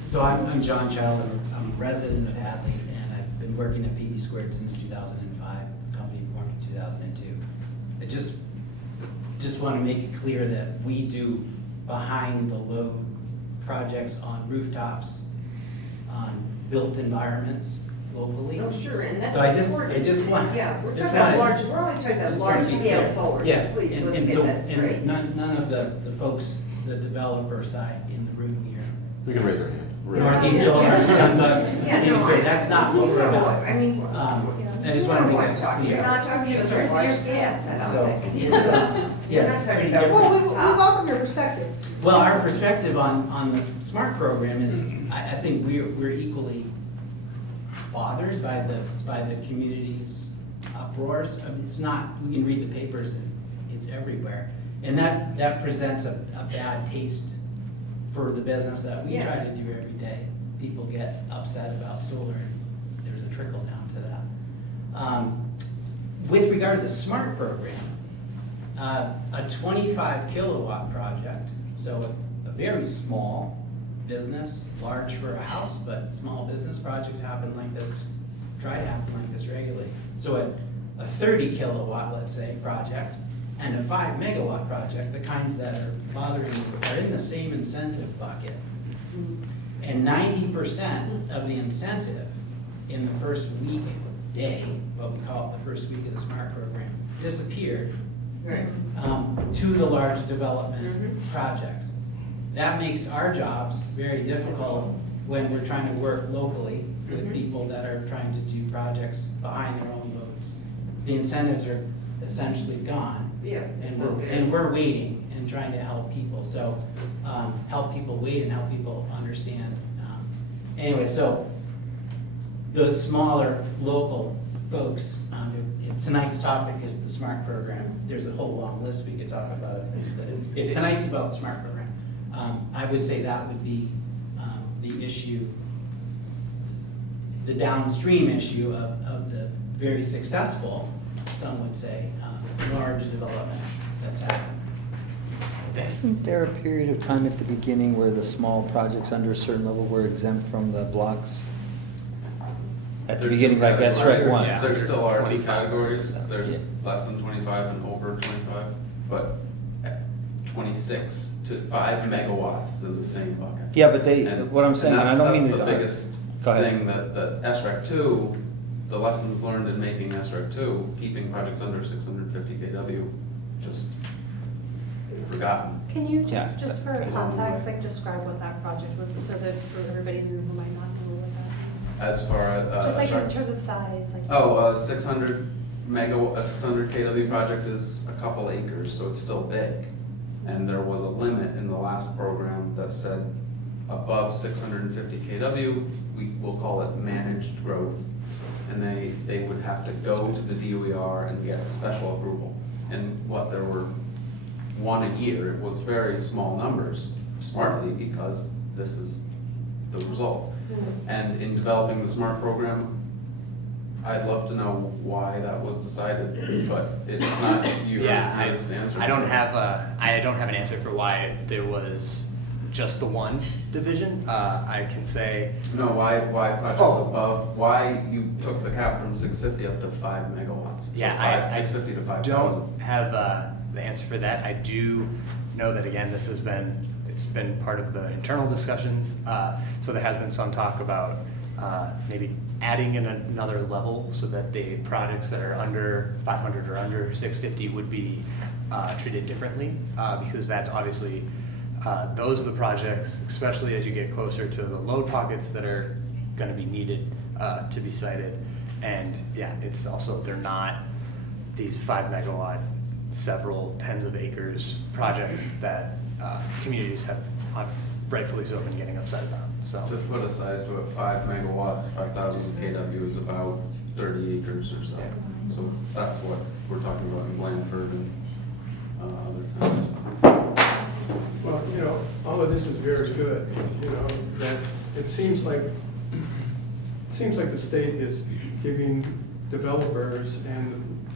So I'm John Child, I'm a resident of Hadley, and I've been working at PB Squared since 2005, company formed in 2002. I just want to make it clear that we do behind the load projects on rooftops, on built environments locally. Oh, sure, and that's So I important. just want. Yeah, we're just talking about wanted- we're only talking about just large wanted to be scale clear. solar. Yeah, Please, and let's so, get that straight. and none of the folks, the developer side in the room here. We can raise our hand. Northeast Solar, Sunbug, Yeah, PB no, Squared, that's not what we're about. I mean, I just want to make that You're clear. not talking about large scale, I don't So, think. it's, We're not yeah, talking pretty about different. Well, we rooftop. welcome your perspective. Well, our perspective on the SMART program is, I think we're equally bothered by the community's uproars. I mean, it's not, we can read the papers and it's everywhere. And that presents a bad taste for the business that we try to do every day. People get upset about solar and there's a trickle down to that. With regard to the SMART program, a 25 kilowatt project, so a very small business, large for a house, but small business projects happen like this, try to happen like this regularly. So a 30 kilowatt, let's say, project, and a 5 megawatt project, the kinds that are bothering you, are in the same incentive bucket. And 90% of the incentive in the first week, day, what we call it the first week of the SMART program, disappeared Right. to the large development projects. That makes our jobs very difficult when we're trying to work locally with people that are trying to do projects behind their own loads. The incentives are essentially gone. Yeah. And we're waiting and trying to help people. So help people wait and help people understand. Anyway, so the smaller local folks, if tonight's topic is the SMART program. There's a whole long list we could talk about of things, but if tonight's about the SMART program, I would say that would be the issue, the downstream issue of the very successful, some would say, large development that's happening. Isn't there a period of time at the beginning where the small projects under a certain level were exempt from the blocks? At the beginning, like SREC 1? Yeah. There still are two 25. categories. There's Yeah. less than 25 and over 25, but at 26 to 5 megawatts is the same bucket. Yeah, but they, And- what I'm saying, and I don't mean that's to. the biggest Go ahead. thing that SREC 2, the lessons learned in making SREC 2, keeping projects under 650 kW, just forgotten. Can you Yeah. just for context, like describe what that project would, so that for everybody in the room who might not know what that As far as, is? Just like in SREC terms of size, like. Oh, 600 a 600 kW project is a couple acres, so it's still big. And there was a limit in the last program that said above 650 kW, we will call it managed growth. and they would have to go to the DOER and get special approval. And there were one a year. It was very small numbers, smartly, because this is the result. And in developing the SMART program, I'd love to know why that was decided, but it's not you. Yeah, here's the answer. I don't have an answer for why there was just the one division. I can say. No, why projects above, why you took the cap from 650 up to 5 megawatts? So Yeah, 650 to 5,000. don't have the answer for that. I do know that, again, it's been part of the internal discussions. So there has been some talk about maybe adding in another level so that the projects that are under 500 or under 650 would be treated differently, because that's obviously, those are the projects, especially as you get closer to the load pockets that are going to be needed to be sited. And yeah, it's also, they're not these 5 megawatt, several tens of acres projects that communities have rightfully so been getting upset about. So To put a size to it, 5 megawatts, 5,000 kW is about 30 acres or so. Yeah. So that's what we're talking about in Blandford and other towns. Well, all of this is very good, that it seems like the state is giving developers and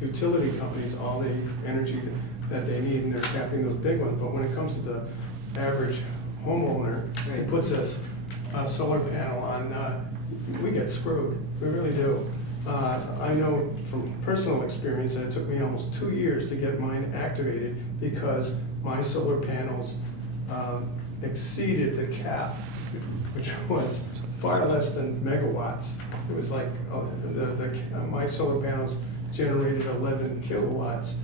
utility companies all the energy that they need, and they're capping those big ones. But when it comes to the average homeowner who puts a solar panel on, we get screwed. We really do. I know from personal experience that it took me almost 2 years to get mine activated because my solar panels exceeded the cap, which was far less than megawatts. It was like my solar panels generated 11 kilowatts.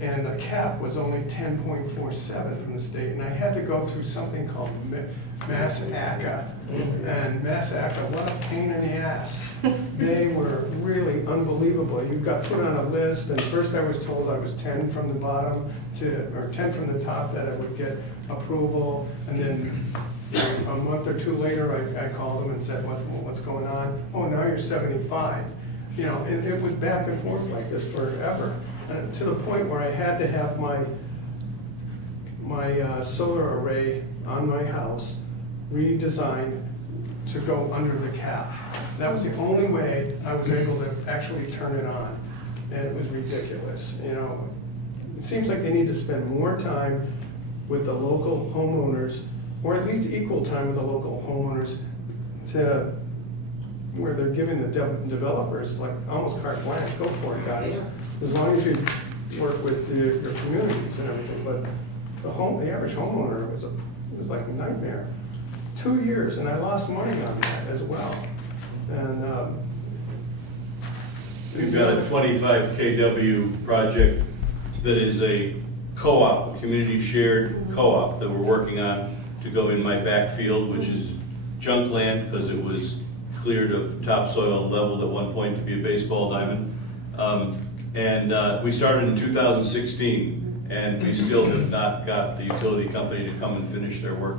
And the cap was only 10.47 from the state, and I had to go through something called Mass ACA. And Mass ACA, what a pain in the ass. They were really unbelievable. You got put on a list, and first I was told I was 10 from the bottom or 10 from the top that I would get approval, and then a month or two later I called them and said, what's going on? Oh, now you're 75. It was back and forth like this forever. And to the point where I had to have my solar array on my house redesigned to go under the cap. That was the only way I was able to actually turn it on, and it was ridiculous. It seems like they need to spend more time with the local homeowners, or at least equal time with the local homeowners, to where they're giving the developers like almost carte blanche. Go for it, guys. As long as you work with your communities and everything. But the average homeowner was like a nightmare. 2 years, and I lost money on that as well. And we've got a 25 kW project that is a co-op, a community shared co-op that we're working on to go in my backfield, which is junk land because it was cleared of topsoil leveled at one point to be a baseball diamond. We started in 2016, and we still have not got the utility company to come and finish their work.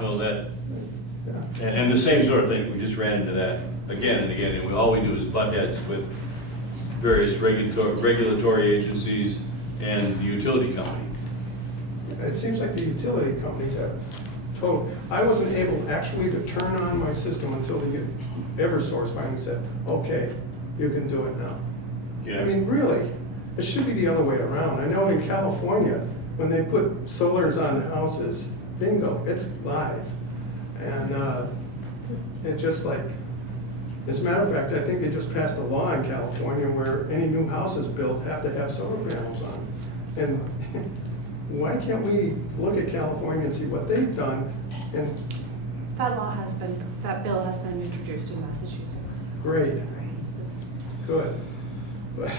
So and the same sort of thing, we just ran into that again and again, and all we do is butt heads with various regulatory agencies and the utility company. it seems like the utility companies have I wasn't able actually to turn on my system until the Eversource finally said, okay, you can do it now. Yeah. I mean, really, it should be the other way around. I know in California, when they put solars on houses, bingo, it's live. And it's just like, as a matter of fact, I think they just passed a law in California where any new houses built have to have solar panels on. And why can't we look at California and see what they've done? And that bill has been introduced in Massachusetts. great, Right. good. But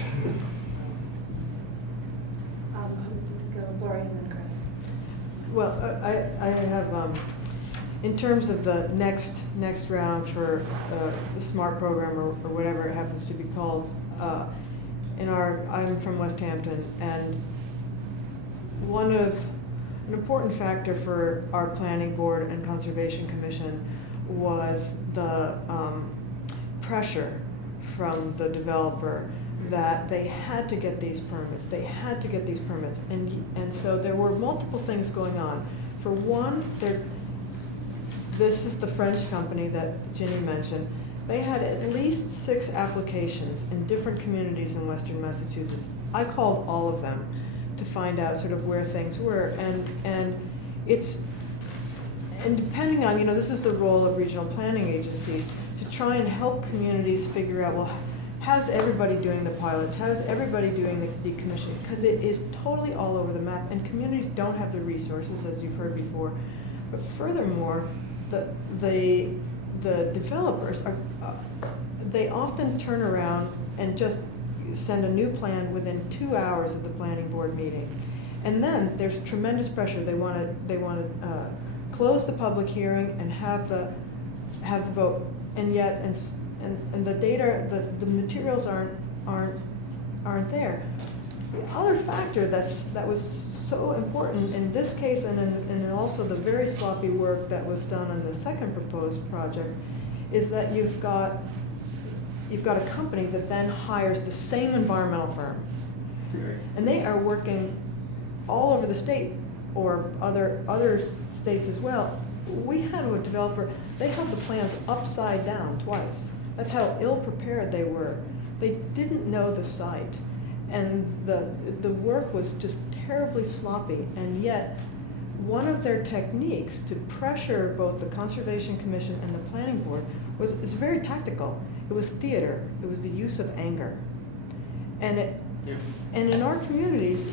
Go Lori and then Chris. Well, I have, in terms of the next round for the SMART program or whatever it happens to be called, I'm from West Hampton, and an important factor for our planning board and conservation commission was the pressure from the developer that they had to get these permits, and so there were multiple things going on. For one, this is the French company that Ginny mentioned. They had at least 6 applications in different communities in Western Massachusetts. I called all of them to find out sort of where things were, and depending on, this is the role of regional planning agencies, to try and help communities figure out, well, how's everybody doing the pilots? How's everybody doing the decommissioning? Because it is totally all over the map, and communities don't have the resources, as you've heard before. But furthermore, the developers they often turn around and just send a new plan within 2 hours of the planning board meeting, and then there's tremendous pressure. They want to close the public hearing and have the vote, and yet and the data, the materials aren't there. The other factor that was so important in this case, and also the very sloppy work that was done on the second proposed project, is that you've got a company that then hires the same environmental firm, and they are working all over the state or other states as well. We had a developer, they had the plans upside down twice. That's how ill prepared they were. They didn't know the site, and the work was just terribly sloppy, and yet one of their techniques to pressure both the Conservation Commission and the Planning Board is very tactical. It was theater. It was the use of anger. And in our communities,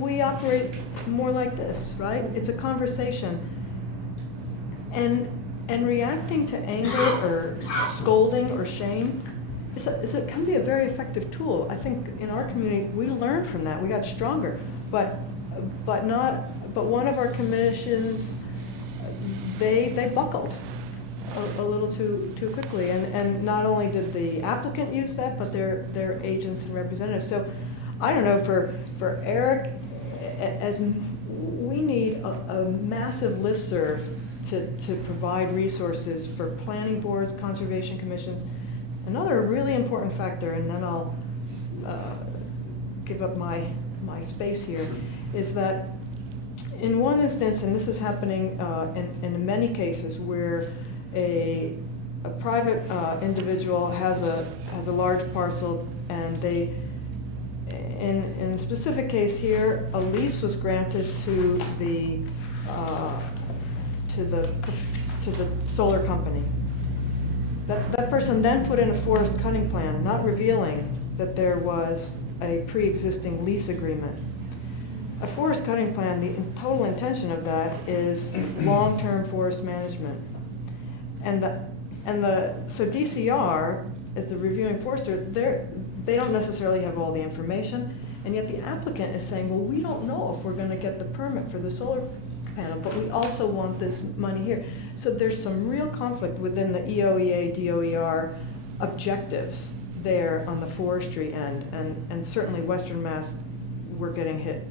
we operate more like this, right? It's a conversation. And reacting to anger or scolding or shame can be a very effective tool. I think in our community, we learned from that. We got stronger. But one of our commissions, they buckled a little too quickly. And not only did the applicant use that, but their agents and representatives. So I don't know, for Eric, as we need a massive listserv to provide resources for planning boards, conservation commissions. Another really important factor, and then I'll give up my space here, is that in one instance, and this is happening in many cases, where a private individual has a large parcel, and they, in a specific case here, a lease was granted to the solar company. That person then put in a forest cutting plan, not revealing that there was a pre-existing lease agreement. A forest cutting plan, the total intention of that is long-term forest management. So DCR, as the reviewing forester, they don't necessarily have all the information, and yet the applicant is saying, well, we don't know if we're going to get the permit for the solar panel, but we also want this money here. So there's some real conflict within the EOEA, DOER objectives there on the forestry end, and certainly Western Mass, we're getting hit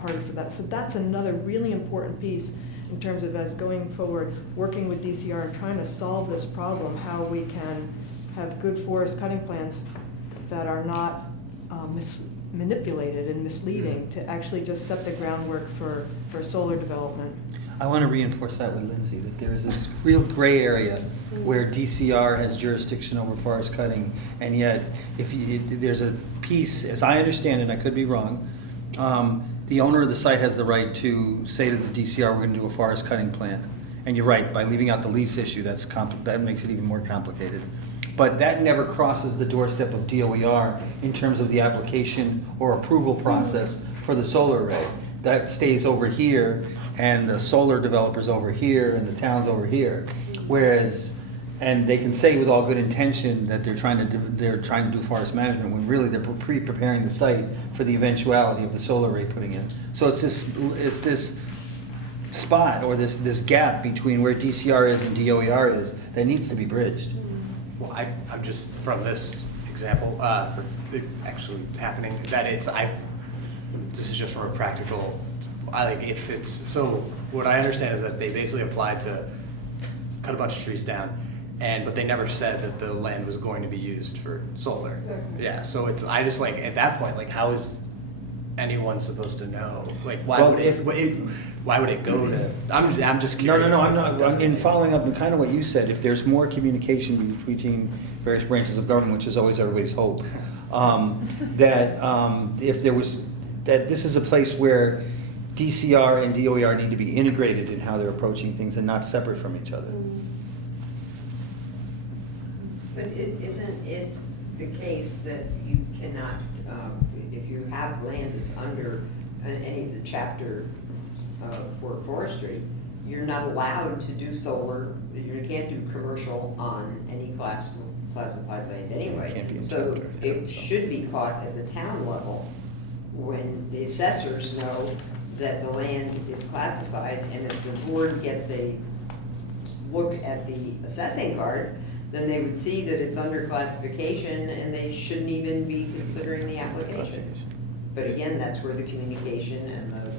harder for that. So that's another really important piece in terms of us going forward, working with DCR and trying to solve this problem, how we can have good forest cutting plans that are not manipulated and misleading, to actually just set the groundwork for solar development. I want to reinforce that with Lindsay, that there is this real gray area where DCR has jurisdiction over forest cutting, and yet there's a piece, as I understand it, and I could be wrong, the owner of the site has the right to say to the DCR, we're going to do a forest cutting plan. And you're right, by leaving out the lease issue, that makes it even more complicated. But that never crosses the doorstep of DOER in terms of the application or approval process for the solar array. That stays over here, and the solar developers over here, and the towns over here. Whereas, and they can say with all good intention that they're trying to do forest management, when really they're preparing the site for the eventuality of the solar array putting in. So it's this spot, or this gap between where DCR is and DOER is, that needs to be bridged. Well, I'm just, from this example, it actually happening, that this is just from a practical, so what I understand is that they basically applied to cut a bunch of trees down, but they never said that the land was going to be used for solar. Exactly. Yeah, so I just like, at that point, like, how is anyone supposed to know? Like, why Well, would why would it go to, I'm just No, curious. I'm Like, not, doesn't in it- following up on kind of what you said, if there's more communication between various branches of government, which is always everybody's hope, if there was, that this is a place where DCR and DOER need to be integrated in how they're approaching things and not separate from each other. But isn't it the case that you cannot, if you have land that's under any of the chapter for forestry, you're not allowed to do solar, you can't do commercial on any classified land anyway. Can't be in So chapter, it yeah. should be caught at the town level when the assessors know that the land is classified, and if the board gets a look at the assessing card, then they would see that it's under classification and they shouldn't even be considering the application. But again, that's where the communication and the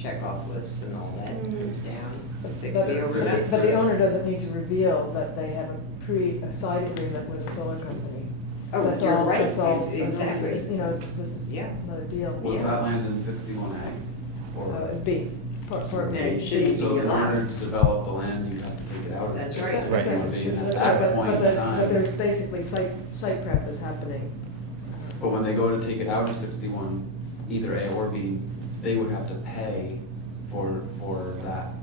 checkoff lists and all that goes down. They could be overdone. But the owner doesn't need to reveal that they have a side agreement with a solar company. Oh, That's you're all- right, that's all. So this exactly. is, you know, this is Yeah. another deal. Was Yeah. that land in 61A? Or, B. And it shouldn't so be in allowed. order to develop the land, you have to take it out of That's the right. 61B, and at But- that point in but time. there's basically site prep is happening. But when they go to take it out of 61, either A or B, they would have to pay for that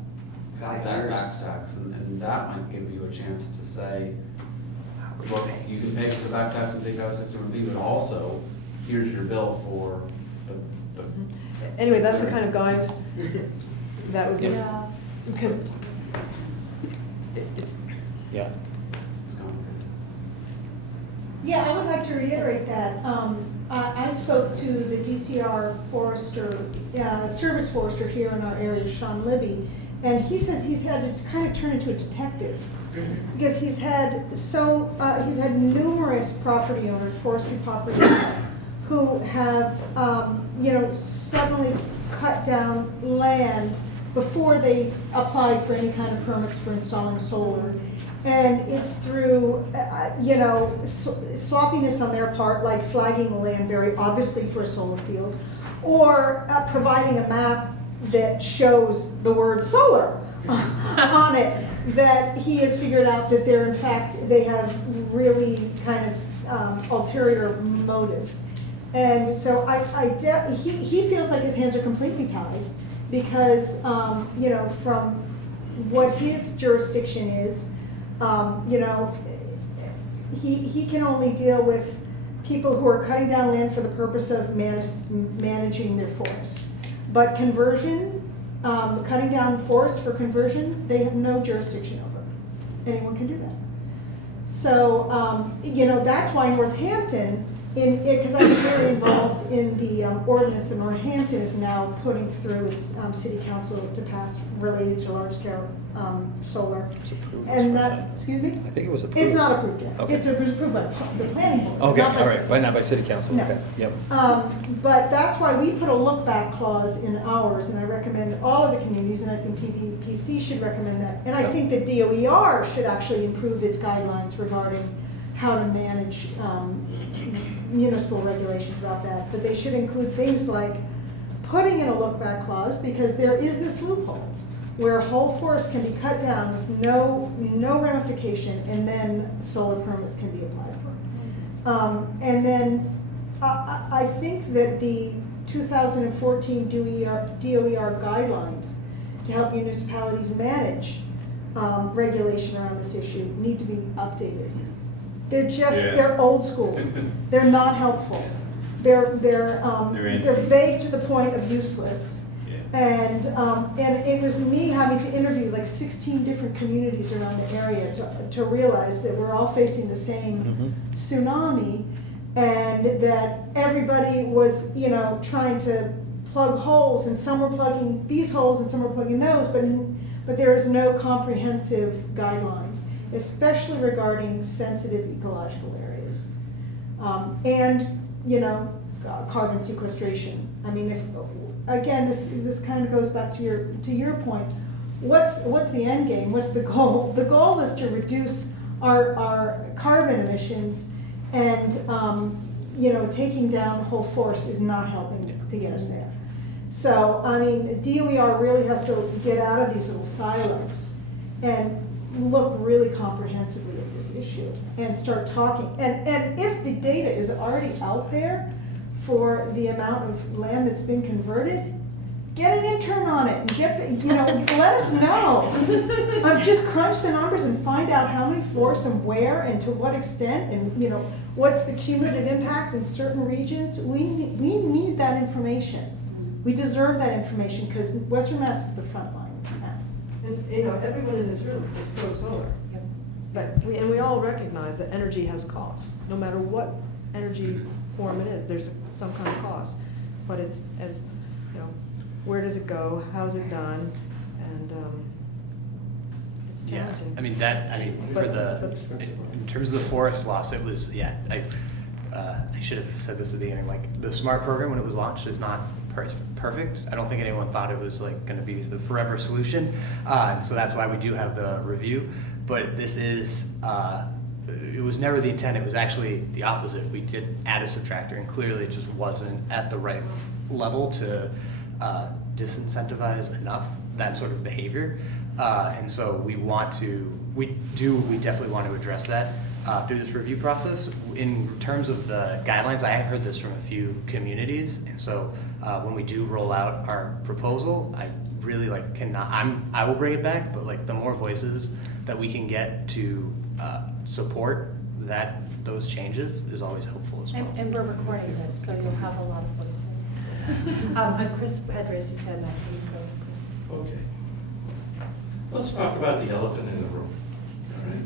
5 that years. back tax, and that might give you a chance to say, look, you can pay for the back tax and take it out of 61B, but also, here's your bill for the Anyway, that's the kind of guidance that would be, Yeah. because it's, Yeah. it's complicated. Yeah, I would like to reiterate that. I spoke to the DCR forester, service forester here in our area, Sean Libby, and he says he's had to kind of turn into a detective. Because he's had numerous property owners, forestry property owners, who have, suddenly cut down land before they applied for any kind of permits for installing solar. And it's through, sloppiness on their part, like flagging the land very obviously for a solar field, or providing a map that shows the word solar on it, that he has figured out that they're, in fact, they have really kind of ulterior motives. And so he feels like his hands are completely tied because, from what his jurisdiction is, he can only deal with people who are cutting down land for the purpose of managing their forests. But conversion, cutting down forests for conversion, they have no jurisdiction over. Anyone can do that. So, that's why Northampton, because I'm very involved in the ordinance that Northampton is now putting through its city council to pass related to large-scale solar. It's approved. And that's, excuse me? I think it was approved. It's not approved yet. Okay. It's approved by the planning board. Okay, not by all right, but not by city council, No. okay, yep. But that's why we put a look-back clause in ours, and I recommend all of the communities, and I think PVPC should recommend that. And I Yeah. think that DOER should actually improve its guidelines regarding how to manage municipal regulations about that. But they should include things like putting in a look-back clause, because there is this loophole where whole forests can be cut down with no ramification, and then solar permits can be applied for. And then I think that the 2014 DOER guidelines to help municipalities manage regulation around this issue need to be updated. They're they're old school. They're not helpful. They're vague to the point of useless. And it was me having to interview like 16 different communities around the area to realize that we're all facing the same tsunami, and that everybody was, trying to plug holes, and some were plugging these holes and some were plugging those, but there is no comprehensive guidelines, especially regarding sensitive ecological areas. And, carbon sequestration. I mean, again, this kind of goes back to your point. what's the end game? What's the goal? The goal is to reduce our carbon emissions, and, you know, taking down the whole forest is not helping to get us there. So, I mean, DOER really has to get out of these little silos and look really comprehensively at this issue and start talking. And if the data is already out there for the amount of land that's been converted, get an intern on it and get the, you know, let us know. Just crunch the numbers and find out how many forests and where and to what extent, and, you know, what's the cumulative impact in certain regions. We need that information. We deserve that information, because Western Mass is the front line. And, you know, everyone in this room is pro-solar. But we all recognize that energy has costs. No matter what energy form it is, there's some kind of cost. But it's, as, you know, where does it go? How's it done? And it's Yeah, challenging. I mean, in terms of the forest loss, it was, I should have said this at the beginning, like, the SMART program, when it was launched, is not perfect. I don't think anyone thought it was like gonna be the forever solution. And so that's why we do have the review. But this is, it was never the intent. It was actually the opposite. We did add a subtractor, and clearly it just wasn't at the right level to disincentivize enough that sort of behavior. And so we definitely want to address that through this review process. In terms of the guidelines, I have heard this from a few communities, and so when we do roll out our proposal, I really I will bring it back, but like the more voices that we can get to support those changes is always helpful as well. And we're recording this, so you'll have a lot of voices. And Chris had raised his hand, so you go. Okay. Let's talk about the elephant in the room. All right?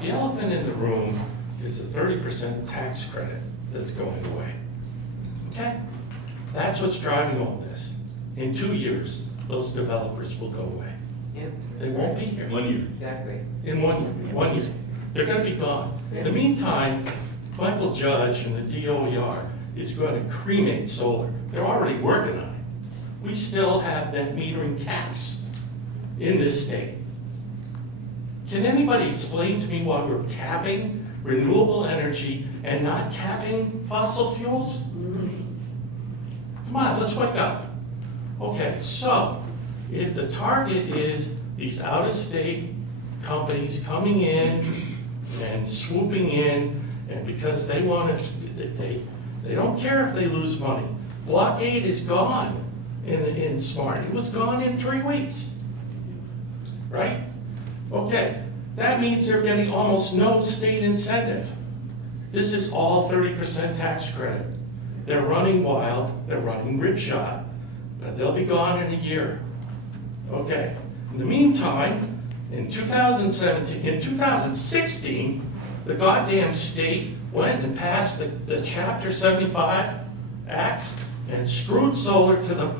The elephant in the room is the 30% tax credit that's going away. Okay? That's what's driving all this. In 2 years, those developers will go away. Yep. They won't be here. 1 year. Exactly. In one year. They're gonna be gone. In the meantime, Michael Judge and the DOER is going to cremate solar. They're already working on it. We still have net metering caps in this state. Can anybody explain to me why we're capping renewable energy and not capping fossil fuels? Come on, let's wake up. Okay, so if the target is these out-of-state companies coming in and swooping in, and because they want to, they don't care if they lose money. Blockade is gone in SMART. It was gone in 3 weeks, right? Okay, that means they're getting almost no state incentive. This is all 30% tax credit. They're running wild, they're running ripshod, but they'll be gone in a year. Okay, in the meantime, in 2016, the goddamn state went and passed the Chapter 75 acts and screwed solar to the,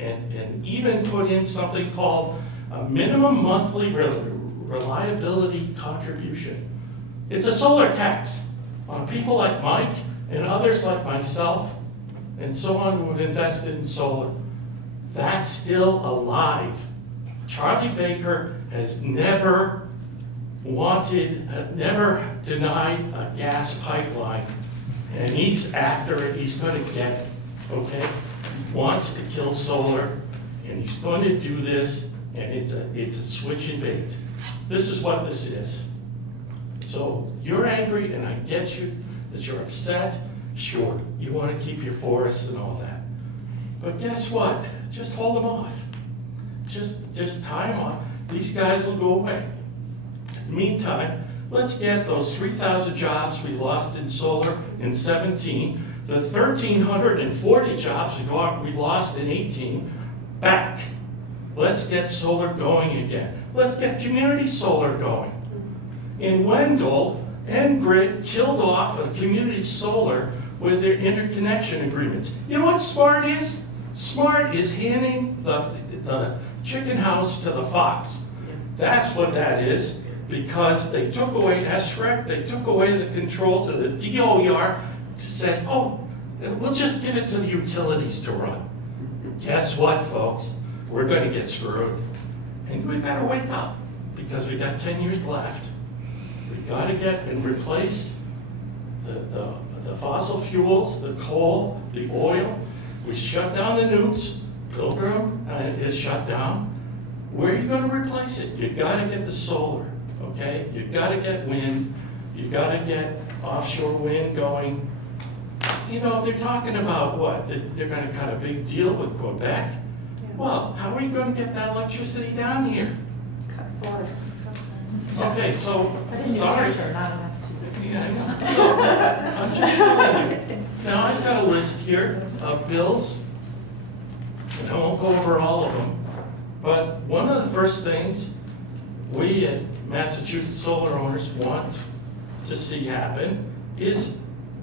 and even put in something called a minimum monthly reliability contribution. It's a solar tax on people like Mike and others like myself and so on who have invested in solar. That's still alive. Charlie Baker has never never denied a gas pipeline, and he's after it, he's gonna get it, okay? Wants to kill solar, and he's going to do this, and it's a switch and bait. This is what this is. So you're angry, and I get you, that you're upset. Sure, you want to keep your forests and all that. But guess what? Just hold them off. Just tie them off. These guys will go away. In the meantime, let's get those 3,000 jobs we lost in solar in 17, the 1,340 jobs we lost in 18, back. Let's get solar going again. Let's get community solar going. In Wendell, N-Grid killed off a community solar with their interconnection agreements. You know what SMART is? SMART is handing the chicken house to the fox. That's what that is, because they took away SREC, they took away the controls of the DOER to say, oh, we'll just give it to the utilities to run. Guess what, folks? We're going to get screwed. And we better wake up, because we got 10 years left. We gotta get and replace the fossil fuels, the coal, the oil. We shut down the nukes. Pilgrim is shut down. Where are you gonna replace it? You gotta get the solar, okay? You gotta get wind. You gotta get offshore wind going. You know, they're talking about what? That they're gonna cut a big deal with Quebec. Well, how are you gonna get that electricity down here? Cut forests. Okay, so, I didn't do sorry. Hampshire, not in Massachusetts. Yeah, I know. So, I'm just telling you. Now, I've got a list here of bills, and I won't go over all of them, but one of the first things we at Massachusetts solar owners want to see happen is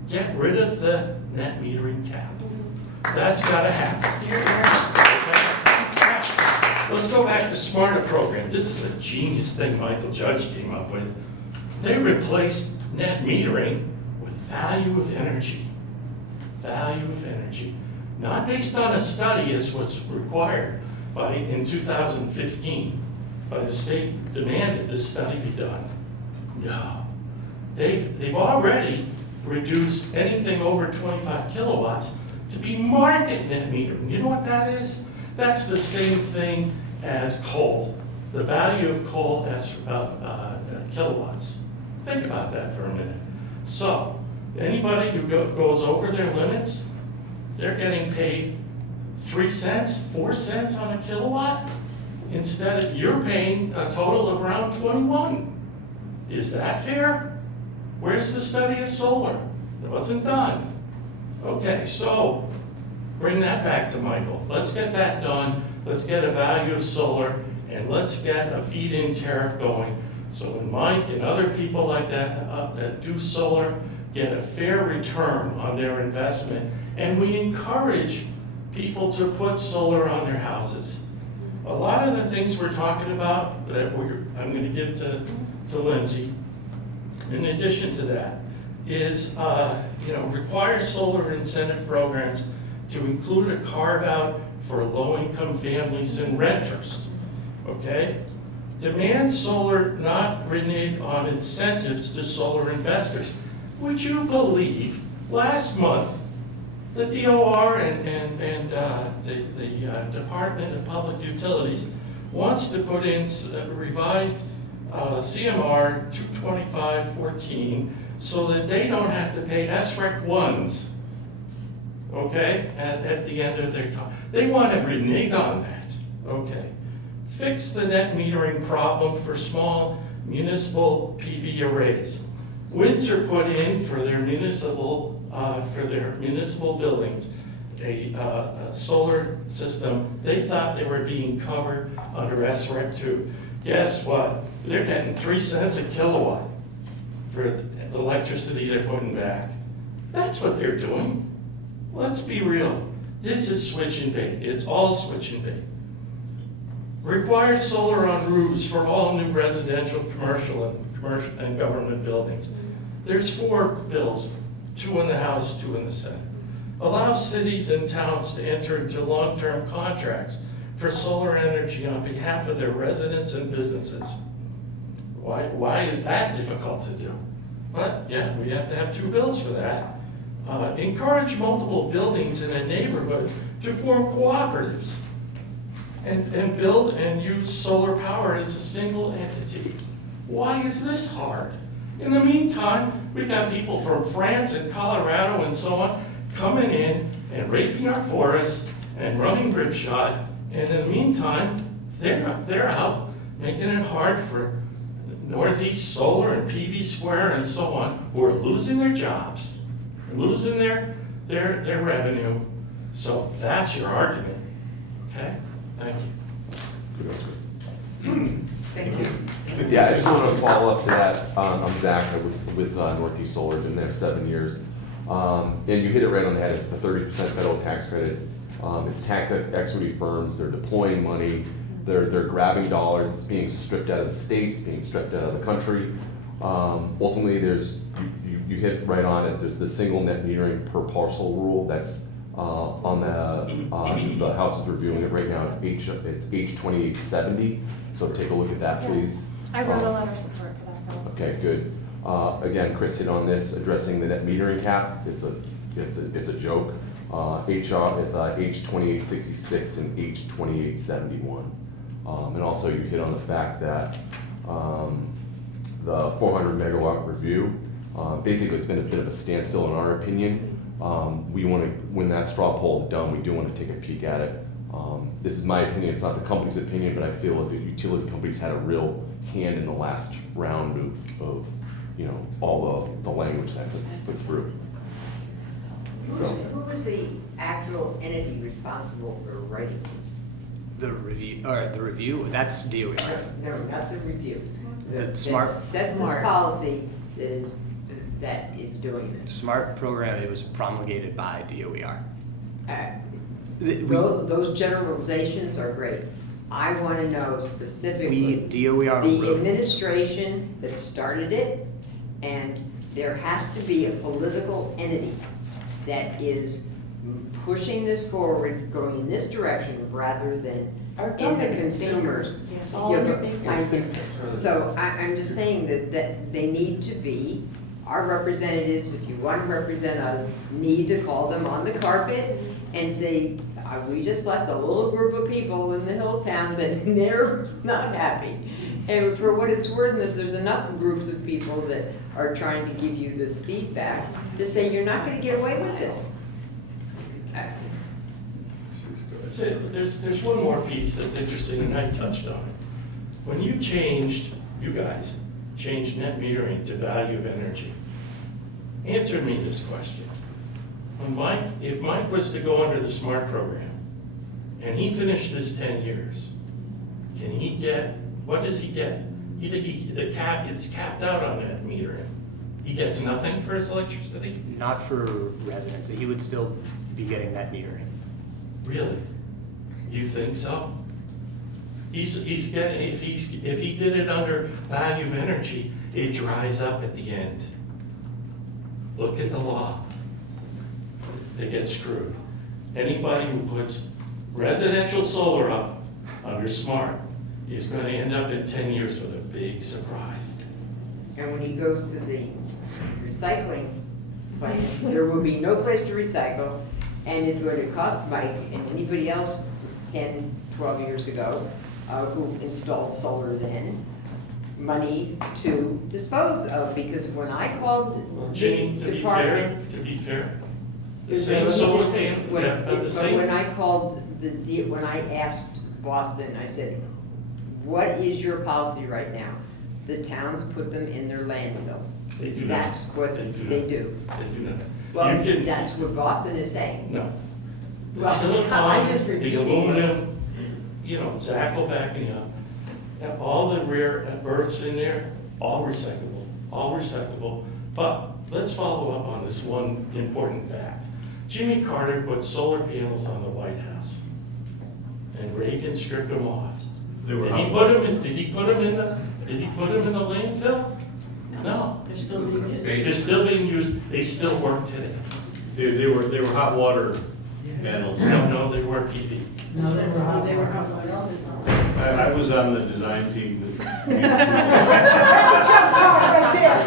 get rid of the net metering cap. That's gotta happen. Okay? Let's go back to SMARTA program. This is a genius thing Michael Judge came up with. They replaced net metering with value of energy. Value of energy. Not based on a study as was required in 2015, by the state demanded this study be done. No. They've already reduced anything over 25 kilowatts to be market net metering. You know what that is? That's the same thing as coal. The value of coal as kilowatts. Think about that for a minute. So, anybody who goes over their limits, they're getting paid 3 cents, 4 cents on a kilowatt, instead of you're paying a total of around 21. Is that fair? Where's the study of solar? It wasn't done. Okay, so bring that back to Michael. Let's get that done. Let's get a value of solar, and let's get a feed-in tariff going. So when Mike and other people like that that do solar get a fair return on their investment, and we encourage people to put solar on their houses. A lot of the things we're talking about that I'm going to give to Lindsay, in addition to that, is require solar incentive programs to include a carve out for low-income families and renters. Okay? Demand solar not renege on incentives to solar investors. Would you believe last month the DOR and the Department of Public Utilities wants to put in revised CMR 22514 so that they don't have to pay SREC 1s, okay, at the end of their time. They want to renege on that, okay. Fix the net metering problem for small municipal PV arrays. Windsor put in for their municipal buildings a solar system. They thought they were being covered under SREC 2. Guess what? They're getting 3 cents a kilowatt for the electricity they're putting back. That's what they're doing. Let's be real. This is switch and bait. It's all switch and bait. Require solar on roofs for all new residential, commercial, and government buildings. There's 4 bills, 2 in the House, 2 in the Senate. Allow cities and towns to enter into long-term contracts for solar energy on behalf of their residents and businesses. Why is that difficult to do? But yeah, we have to have 2 bills for that. Encourage multiple buildings in a neighborhood to form cooperatives and build and use solar power as a single entity. Why is this hard? In the meantime, we got people from France and Colorado and so on coming in and raping our forests and running ripshod. And in the meantime, they're out making it hard for Northeast Solar and PV Square and so on, who are losing their jobs, losing their revenue. So that's your argument, okay? Thank you. Thank you. Yeah, I just want to follow up to that. I'm Zach with Northeast Solar, been there 7 years. And you hit it right on the head. It's the 30% federal tax credit. It's tax equity firms. They're deploying money. They're grabbing dollars. It's being stripped out of the states, being stripped out of the country. Ultimately, you hit right on it. There's the single net metering per parcel rule. That's On the House is reviewing it right now, it's H 2870, so take a look at that, please. I wrote a letter of support for that bill. Okay, good. Again, Chris hit on this, addressing the net metering cap. It's a joke. It's H 2866 and H 2871. And also you hit on the fact that the 400 megawatt review, basically it's been a bit of a standstill in our opinion. We want to, when that straw poll is done, we do want to take a peek at it. This is my opinion, it's not the company's opinion, but I feel that the utility companies had a real hand in the last round of you know, all the language that put through. Who was the actual entity responsible for writing this? The review, that's DOER. No, not the review. The SMART. That sets this policy that is doing this. SMART program, it was promulgated by DOER. Those generalizations are great. I want to know specifically DOER the administration that started it, and there has to be a political entity that is pushing this forward, going in this direction, rather than in the consumers. So I'm just saying that they need to be, our representatives, if you want to represent us, need to call them on the carpet and say, we just left a little group of people in the hill towns and they're not happy. And for what it's worth, if there's enough groups of people that are trying to give you this feedback, to say you're not going to get away with this. There's one more piece that's interesting, and I touched on it. When you guys changed net metering to value of energy, answer me this question. If Mike was to go under the SMART program, and he finished his 10 years, can he get, what does he get? It's capped out on net metering. He gets nothing for his electricity? Not for residents, he would still be getting net metering. Really? You think so? He's getting, if he did it under value of energy, it dries up at the end. Look at the law. They get screwed. Anybody who puts residential solar up under SMART is going to end up in 10 years with a big surprise. And when he goes to the recycling plant, there will be no place to recycle, and it's going to cost Mike and anybody else 10, 12 years ago who installed solar then money to dispose of, because when I called Jane, the department. To be fair, the same solar panel, the same. When I called when I asked Boston, I said, what is your policy right now? The towns put them in their landfill. They do That's not. what They do they not. do. They do not. Well, that's what Boston is saying. No. The Well, silicon, I'm just the repeating. aluminum, Zach will back me up. And all the rare earths in there, all recyclable. But let's follow up on this one important fact. Jimmy Carter put solar panels on the White House, and Reagan stripped them off. Did he put them in the landfill? No. They're still being used. They're still being used. They still work today. They were hot water panels. No, they were PV. No, they were hot water. I was on the design team. That's a jump card right there.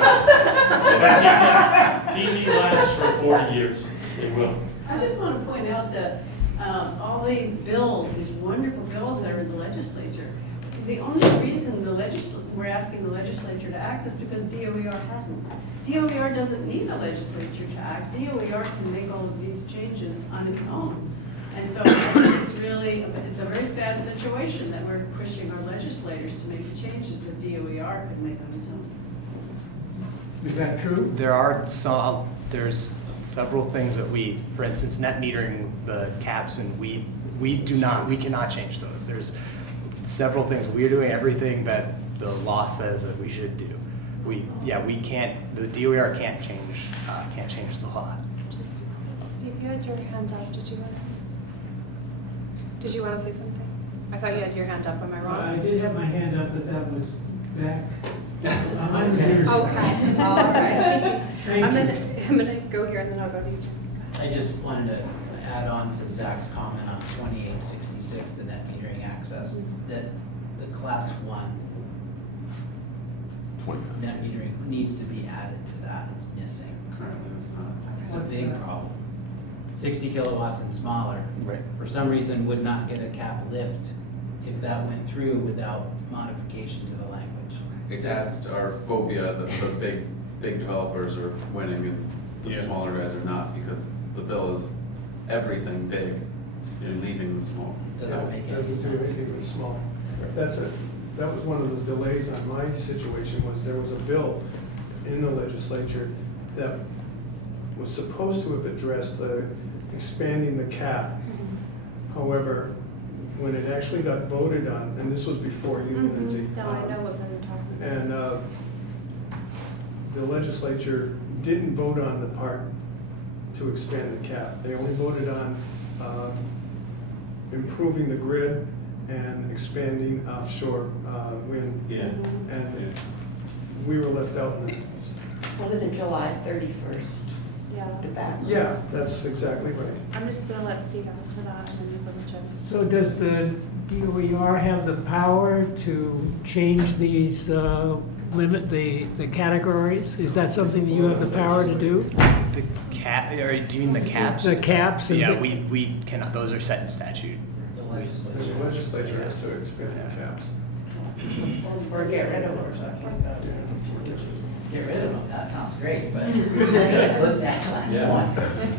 PV lasts for 40 years. It will. I just want to point out that all these bills, these wonderful bills that are in the legislature, the only reason we're asking the legislature to act is because DOER hasn't. DOER doesn't need the legislature to act. DOER can make all of these changes on its own. And so I think it's a very sad situation that we're pushing our legislators to make the changes that DOER could make on its own. Is that true? There's several things that for instance, net metering, the caps, and we cannot change those. There's several things. We're doing everything that the law says that we should do. We can't, the DOER can't change the law. Steve, you had your hand up. Did you want to say something? I thought you had your hand up. Am I wrong? I did have my hand up, but that was back. Okay. All right. Thank you. I'm gonna go here and then I'll go to you. I just wanted to add on to Zach's comment on 2866, the net metering access, that the class 1 net metering needs to be added to that. It's missing. Currently, it's not. It's a big problem. 60 kilowatts and smaller, Right. for some reason, would not get a cap lift if that went through without modification to the language. It adds to our phobia that the big developers are winning and the Yeah. smaller guys are not, because the bill is everything big, you're leaving the small. Doesn't make any Doesn't do sense. anything with small. That was one of the delays on my situation, was there was a bill in the legislature that was supposed to have addressed the expanding the cap. However, when it actually got voted on, and this was before you, Lindsay. No, I know what you're talking about. And the legislature didn't vote on the part to expand the cap. They only voted on improving the grid and expanding offshore wind. Yeah. And we were left out in that. What are the July 31st Yeah. debacle? Yeah, that's exactly right. I'm just gonna let Steve answer that and then you can Jim. So does the DOER have the power to change these, limit the categories? Is that something that you have the power to do? The cap, or do you mean the caps? The caps and Yeah, the- we cannot, those are set in statute. The The legislature. legislature has to expand the caps. Or get rid of them. Get rid of them, that sounds great, but what's that class one first?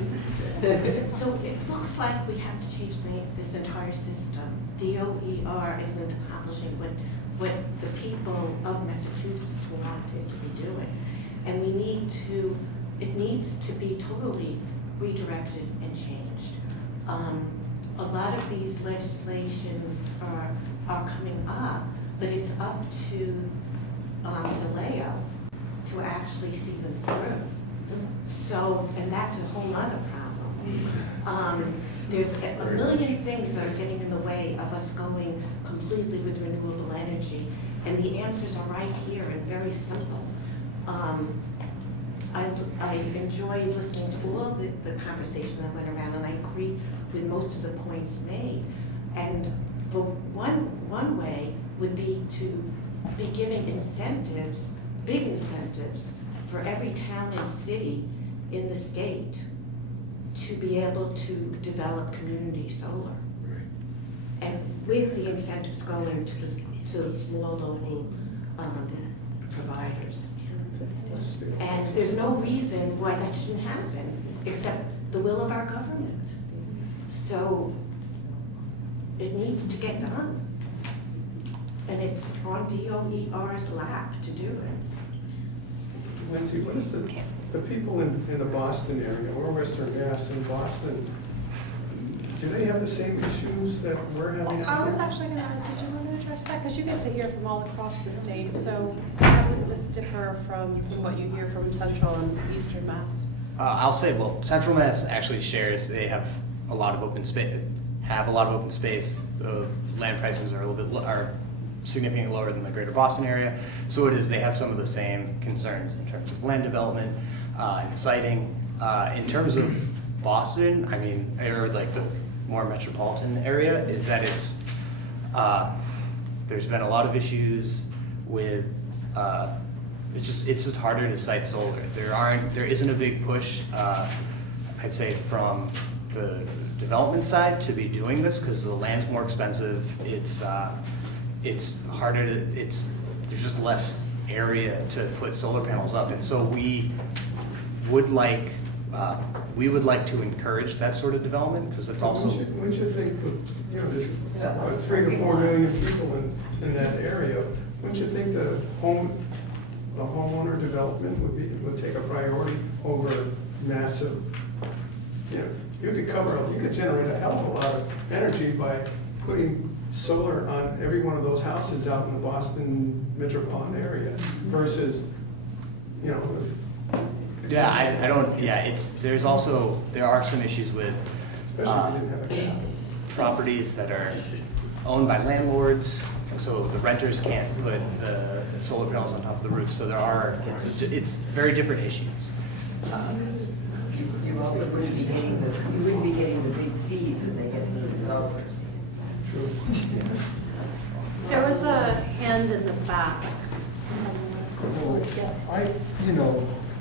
So it looks like we have to change this entire system. DOER isn't accomplishing what the people of Massachusetts want it to be doing. And it needs to be totally redirected and changed. A lot of these legislations are coming up, but it's up to DeLeo to actually see them through. So, and that's a whole other problem. There's a million things that are getting in the way of us going completely with renewable energy, and the answers are right here and very simple. I enjoyed listening to all of the conversation that went around, and I agree with most of the points made. And the one way would be to be giving incentives, big incentives, for every town and city in the state to be able to develop community solar. And with the incentives going to the small local providers. And there's no reason why that shouldn't happen, except the will of our government. So it needs to get done. And it's on DOER's lap to do it. Lindsay, what is the people in the Boston area, or Western Mass in Boston, do they have the same issues that we're having? I was actually gonna ask, did you want to address that? Because you get to hear from all across the state, so how does this differ from what you hear from central and eastern Mass? I'll say, well, Central Mass actually shares, they have a lot of open space, The land prices are a little bit, are significantly lower than the greater Boston area. So they have some of the same concerns in terms of land development and siting. In terms of Boston, I mean, or like the more metropolitan area, is that there's been a lot of issues with, it's just harder to site solar. There isn't a big push, I'd say, from the development side to be doing this because the land's more expensive. It's harder to, there's just less area to put solar panels up. And so we would like to encourage that sort of development because it's also. Wouldn't you think, there's 3 to 4 million people in that area, wouldn't you think the homeowner development would take a priority over massive, you could generate a hell of a lot of energy by putting solar on every one of those houses out in the Boston metropolitan area versus, Yeah, I don't, yeah, there are some issues with especially if you didn't have a cap. properties that are owned by landlords, and so the renters can't put the solar panels on top of the roof, so it's very different issues. You also wouldn't be getting the big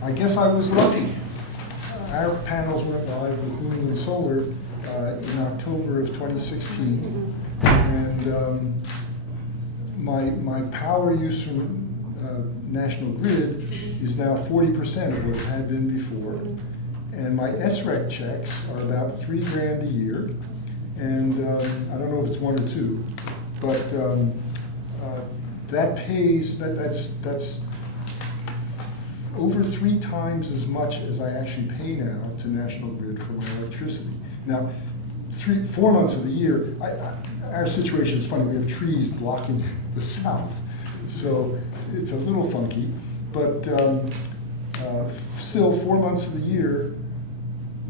I guess I was lucky. Our panels went live with New England Solar in October of 2016. And my power use from National Grid is now 40% of what it had been before. And my SREC checks are about $3,000 a year. And I don't know if it's 1 or 2, but that pays, that's over 3 times as much as I actually pay now to National Grid for my electricity. Now, 4 months of the year, our situation is funny. We have trees blocking the south, so it's a little funky. But still, 4 months of the year,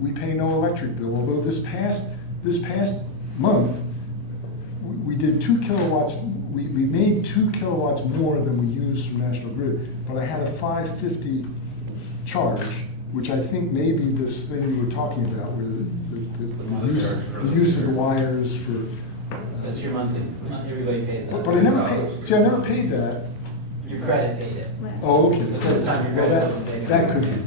we pay no electric bill. Although this past month, we did 2 kilowatts. We made 2 kilowatts more than we used from National Grid. But I had a $5.50 charge, which I think may be this thing we were talking about, where the use of the wires for. That's your monthly. Everybody pays that. But I never paid. See, I never paid that. Your credit paid it. Oh, okay. The first time your credit wasn't paid. That could be.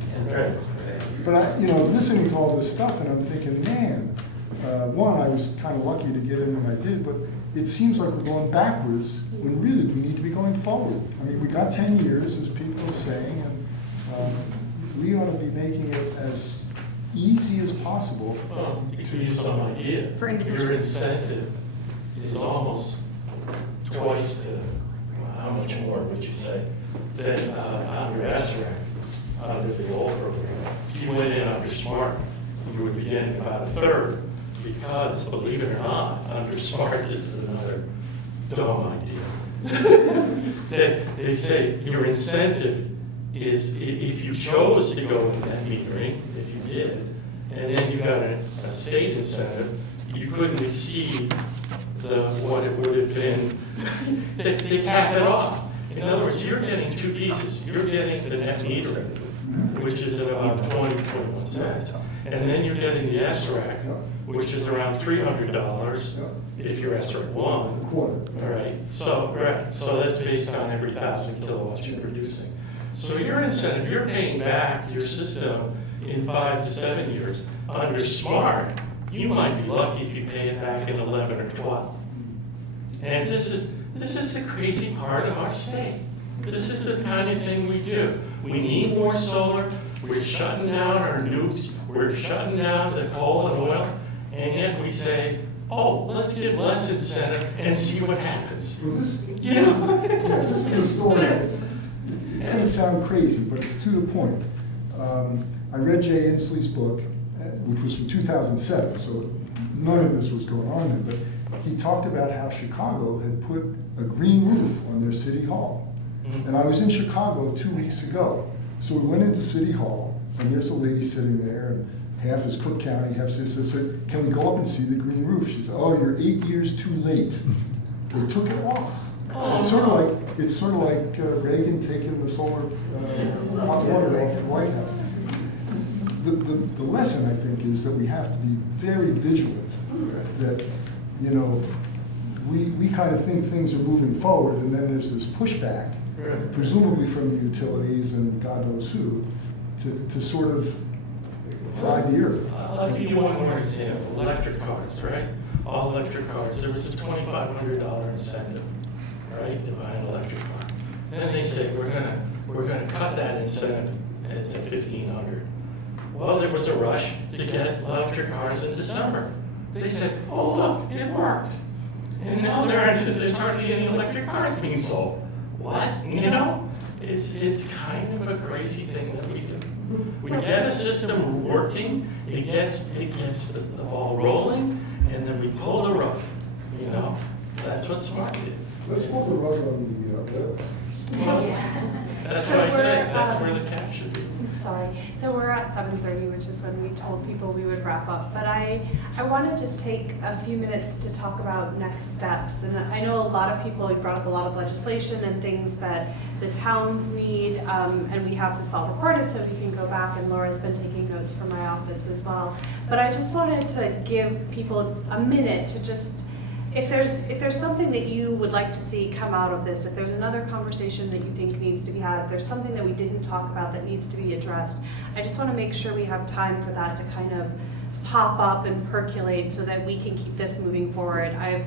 But listening to all this stuff, and I'm thinking, man, one, I was kind of lucky to get in when I did, but it seems like we're going backwards when really we need to be going forward. I mean, we got 10 years, as people are saying, and we ought to be making it as easy as possible. Well, to give you some idea, your incentive is almost twice to, how much more would you say, than under SREC, under the old program. If you went in under SMART, you would be getting about a third, because, believe it or not, under SMART, this is another dumb idea. They say your incentive is, if you chose to go in that metering, if you did, and then you got a state incentive, you couldn't exceed what it would have been. They cap it off. In other words, you're getting 2 pieces. You're getting the net metering, which is at about 21 cents. And then you're getting the SREC, which is around $300 if you're SREC 1. All right. So that's based on every 1,000 kilowatts you're producing. So your incentive, you're paying back your system in 5 to 7 years. Under SMART, you might be lucky if you pay it back in 11 or 12. And this is the crazy part of our state. This is the kind of thing we do. We need more solar. We're shutting down our nukes. We're shutting down the coal and oil. And yet we say, oh, let's give less incentive and see what happens. It's going to sound crazy, but it's to the point. I read Jay Inslee's book, which was from 2007, so none of this was going on then, but he talked about how Chicago had put a green roof on their city hall. And I was in Chicago 2 weeks ago. So we went into City Hall, and there's a lady sitting there, and half is Cook County, half is, I said, can we go up and see the green roof? She said, oh, you're 8 years too late. They took it off. It's sort of like Reagan taking the solar hot water off the White House. The lesson, I think, is that we have to be very vigilant. That, we kind of think things are moving forward, and then there's this pushback, presumably from the utilities and God knows who, to sort of fry the earth. I'll give you one more example. Electric cars, right? All electric cars. There was a $2,500 incentive, right, to buy an electric car. Then they said we're gonna cut that incentive to $1,500. Well, there was a rush to get electric cars in December. They said, oh look, it worked. And now there's hardly any electric cars being sold. What? It's kind of a crazy thing that we do. We get a system working, it gets the ball rolling, and then we pull the rug. That's what SMART did. Let's pull the rug on the well, that's what I said. That's where the cap should be. Sorry. So we're at 7:30, which is when we told people we would wrap up. But I want to just take a few minutes to talk about next steps. And I know a lot of people have brought up a lot of legislation and things that the towns need. And we have this all recorded, so we can go back. And Laura's been taking notes from my office as well. But I just wanted to give people a minute to just, if there's something that you would like to see come out of this, if there's another conversation that you think needs to be had, if there's something that we didn't talk about that needs to be addressed, I just want to make sure we have time for that to kind of pop up and percolate so that we can keep this moving forward. I've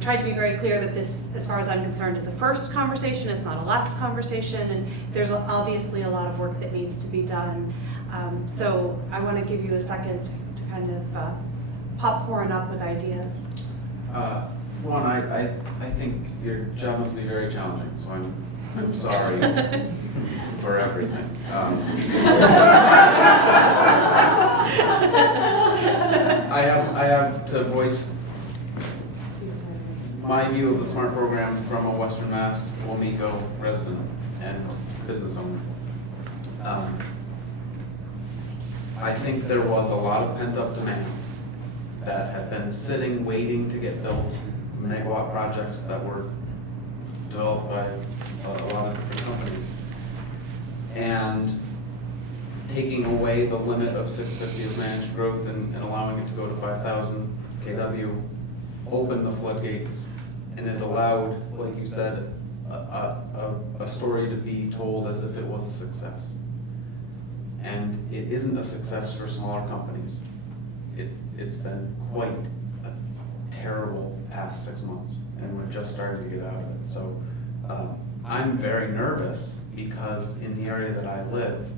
tried to be very clear that this, as far as I'm concerned, is a first conversation, it's not a last conversation, and there's obviously a lot of work that needs to be done. So I want to give you a second to kind of popcorn up with ideas. One, I think your job must be very challenging, so I'm sorry for everything. I have to voice my view of the SMART program from a Western Mass Wamego resident and business owner. I think there was a lot of pent-up demand that had been sitting, waiting to get built, megawatt projects that were developed by a lot of different companies. And taking away the limit of 650 of managed growth and allowing it to go to 5,000 kW opened the floodgates, and it allowed, like you said, a story to be told as if it was a success. And it isn't a success for smaller companies. It's been quite a terrible past 6 months, and we're just starting to get out of it. So I'm very nervous because in the area that I live,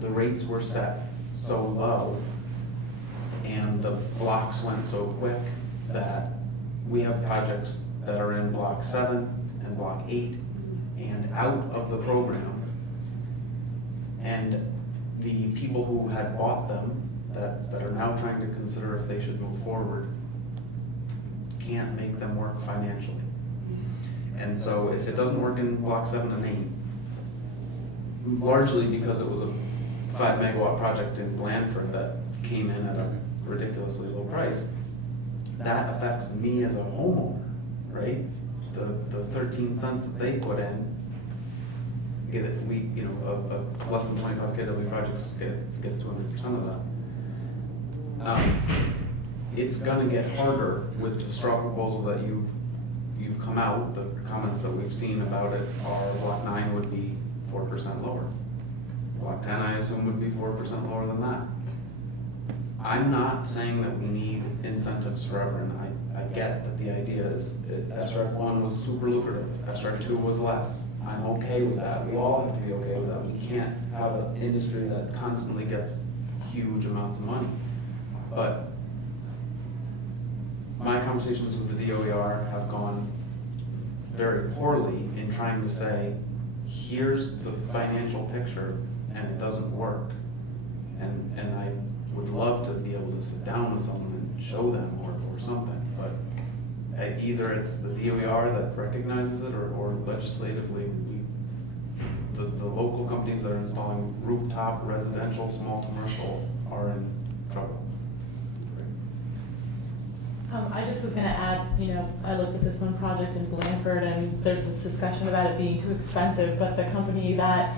the rates were set so low and the blocks went so quick that we have projects that are in block 7 and block 8 and out of the program. And the people who had bought them that are now trying to consider if they should move forward can't make them work financially. And so if it doesn't work in block 7 and 8, largely because it was a 5 megawatt project in Blandford that came in at a ridiculously low price, that affects me as a homeowner, right? The 13 cents that they put in, a less than 25 kW projects get 200% of that. It's gonna get harder with the straw proposal that you've come out. The comments that we've seen about it are block 9 would be 4% lower. Block 10, I assume, would be 4% lower than that. I'm not saying that we need incentives forever, and I get that the idea is SREC 1 was super lucrative, SREC 2 was less. I'm okay with that. We all have to be okay with that. We can't have an industry that constantly gets huge amounts of money. But my conversations with the DOER have gone very poorly in trying to say, here's the financial picture, and it doesn't work. And I would love to be able to sit down with someone and show them or something, but either it's the DOER that recognizes it or legislatively, the local companies that are installing rooftop residential, small commercial are in trouble. I just was gonna add, I looked at this one project in Blandford, and there's this discussion about it being too expensive, but the company that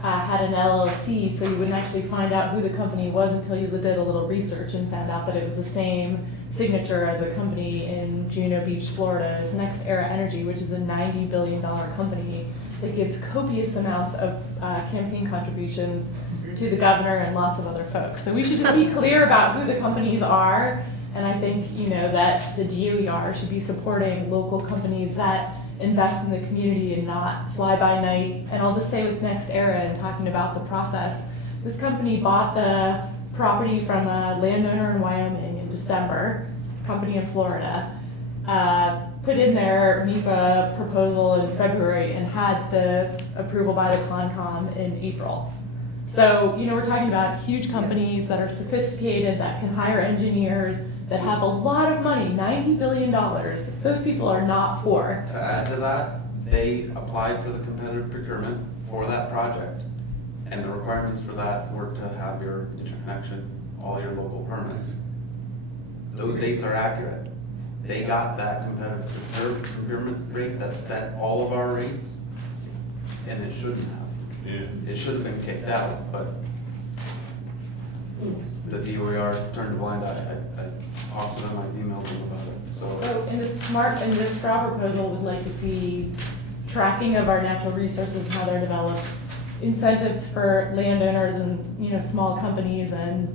had an LLC, so you wouldn't actually find out who the company was until you did a little research and found out that it was the same signature as a company in Juno Beach, Florida. It's Next Era Energy, which is a $90 billion company that gives copious amounts of campaign contributions to the governor and lots of other folks. So we should just be clear about who the companies are. And I think, that the DOER should be supporting local companies that invest in the community and not fly by night. And I'll just say with Next Era and talking about the process, this company bought the property from a landowner in Wyoming in December, company in Florida, put in their NEPA proposal in February and had the approval by the Concom in April. So, we're talking about huge companies that are sophisticated, that can hire engineers, that have a lot of money, $90 billion. Those people are not poor. To add to that, they applied for the competitive procurement for that project, and the requirements for that were to have your interconnection, all your local permits. Those dates are accurate. They got that competitive procurement rate that set all of our rates, and it shouldn't have. Yeah. It should have been kicked out, but the DOER turned a blind eye. talked to them, I've emailed them about it, So so. in this straw proposal, we'd like to see tracking of our natural resources and how they're developed, incentives for landowners and, small companies and,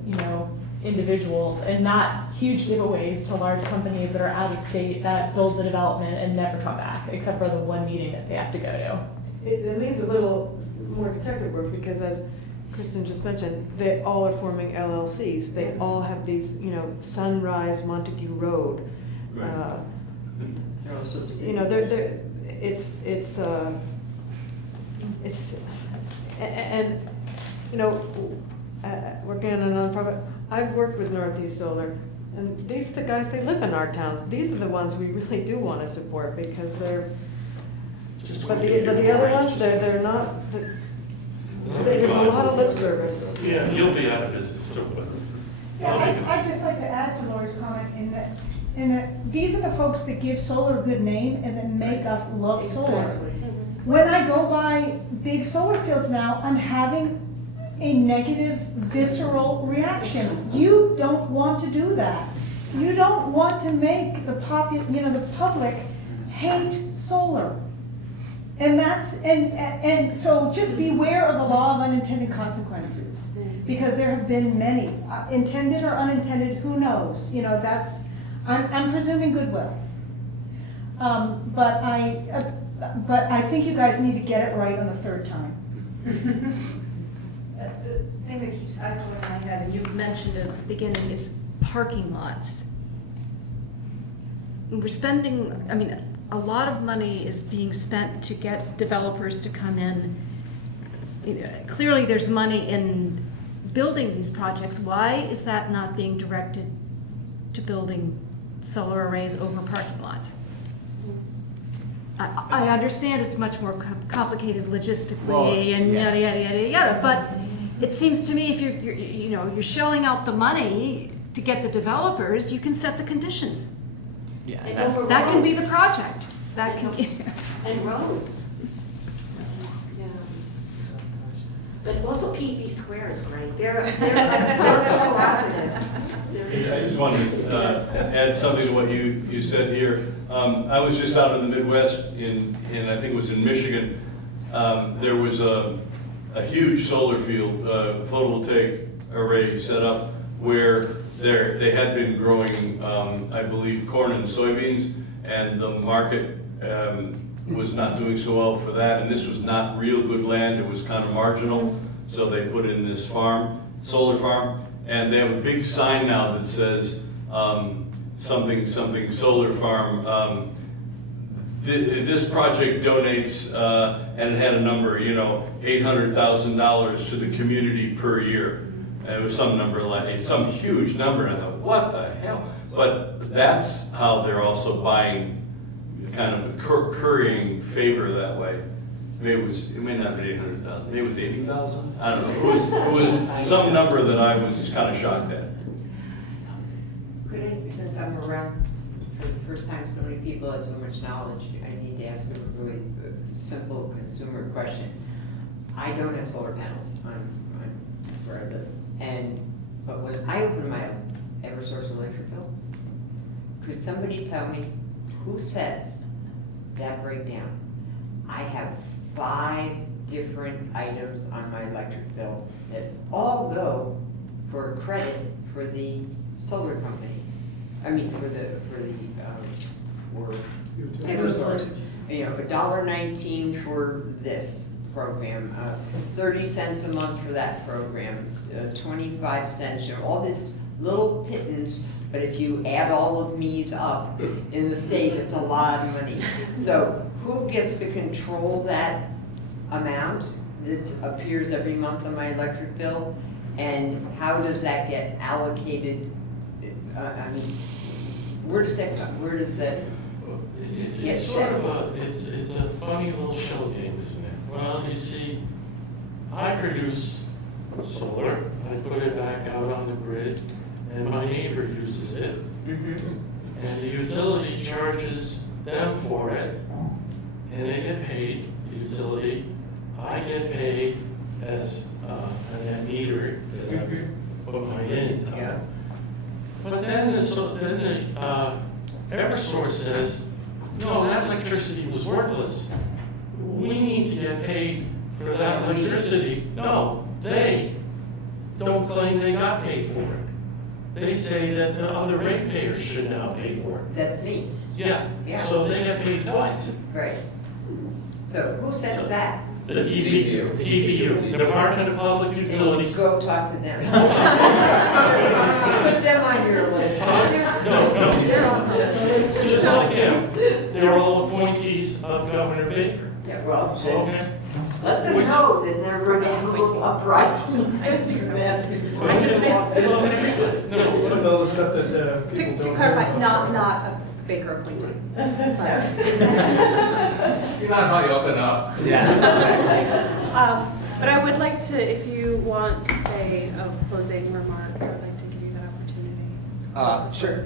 individuals, and not huge giveaways to large companies that are out of state that build the development and never come back, except for the one meeting that they have to go to. It needs a little more detective work, because as Kristen just mentioned, they all are forming LLCs. They all have these, Sunrise Montague Road. They're also They're, it's, and, working on a nonprofit, I've worked with Northeast Solar, and these are the guys, they live in our towns. These are the ones we really do want to support, because they're, but the other ones, they're not, there's a lot of lip service. Yeah, you'll be out of business too, but. Yeah, I'd just like to add to Laura's comment in that these are the folks that give solar a good name and that make us love solar. Exactly. When I go by big solar fields now, I'm having a negative visceral reaction. You don't want to do that. You don't want to make the public hate solar. And so just beware of the law of unintended consequences, because there have been many, intended or unintended, who knows? I'm presuming goodwill. But I think you guys need to get it right on the third time. The thing that keeps echoing in my head, and you mentioned it at the beginning, is parking lots. We're spending, a lot of money is being spent to get developers to come in. Clearly there's money in building these projects. Why is that not being directed to building solar arrays over parking lots? I understand it's much more complicated logistically and yada, yada, yada, yada, but it seems to me if you're shelling out the money to get the developers, you can set the conditions. Yeah, That can be the project. That can be. And roads. Yeah. But also PV Square is great. They're a cooperative. I just wanted to add something to what you said here. I was just out in the Midwest, I think it was in Michigan. There was a huge solar field, photovoltaic array set up where they had been growing, I believe, corn and soybeans, and the market was not doing so well for that, and this was not real good land, it was kind of marginal, so they put in this farm, solar farm, and they have a big sign now that says something solar farm. This project donates, and it had a number, $800,000 to the community per year. It was some number like, some huge number, and I thought, what the hell? But that's how they're also buying, kind of currying favor that way. Maybe it may not be 800,000, maybe it was 80,000? I don't know, it was some number that I was kind of shocked at. Could I, since I'm around for the first time, so many people have so much knowledge, I need to ask a really simple consumer question. I don't have solar panels on where I live. But when I open my Eversource electric bill, could somebody tell me who sets that breakdown? I have 5 different items on my electric bill that all go for credit for the solar company. For Eversource. $1.19 for this program, 30 cents a month for that program, 25 cents, all this little pittance, but if you add all of these up in the state, it's a lot of money. So who gets to control that amount that appears every month on my electric bill? And how does that get allocated? Where does that come? Where does that get It's set? sort of it's a funny little shell game, isn't it? Well, you see, I produce solar, I put it back out on the grid, and my neighbor uses it. And the utility charges them for it, and they get paid, the utility. I get paid as a net meter, because I put my in time. But But then Eversource says, no, that electricity was worthless. We need to get paid for that electricity. No, they don't claim they got paid for it. They say that the other ratepayers should now pay for it. That's me. Yeah, Yeah. so they get paid twice. Right. So who says that? The DPU, Department of Public Utilities. Go talk to them. Put them on your list. No, just like him, they're all appointees of Governor Baker. Yeah, well, Okay. let them know that they're going to have a little uprising. I see what asking. What is all the stuff that people To don't clarify, know not about? a Baker appointee. You're not probably up enough. Yeah, exactly. But I would like to, if you want to say a closing remark, I would like to give you that opportunity. Sure.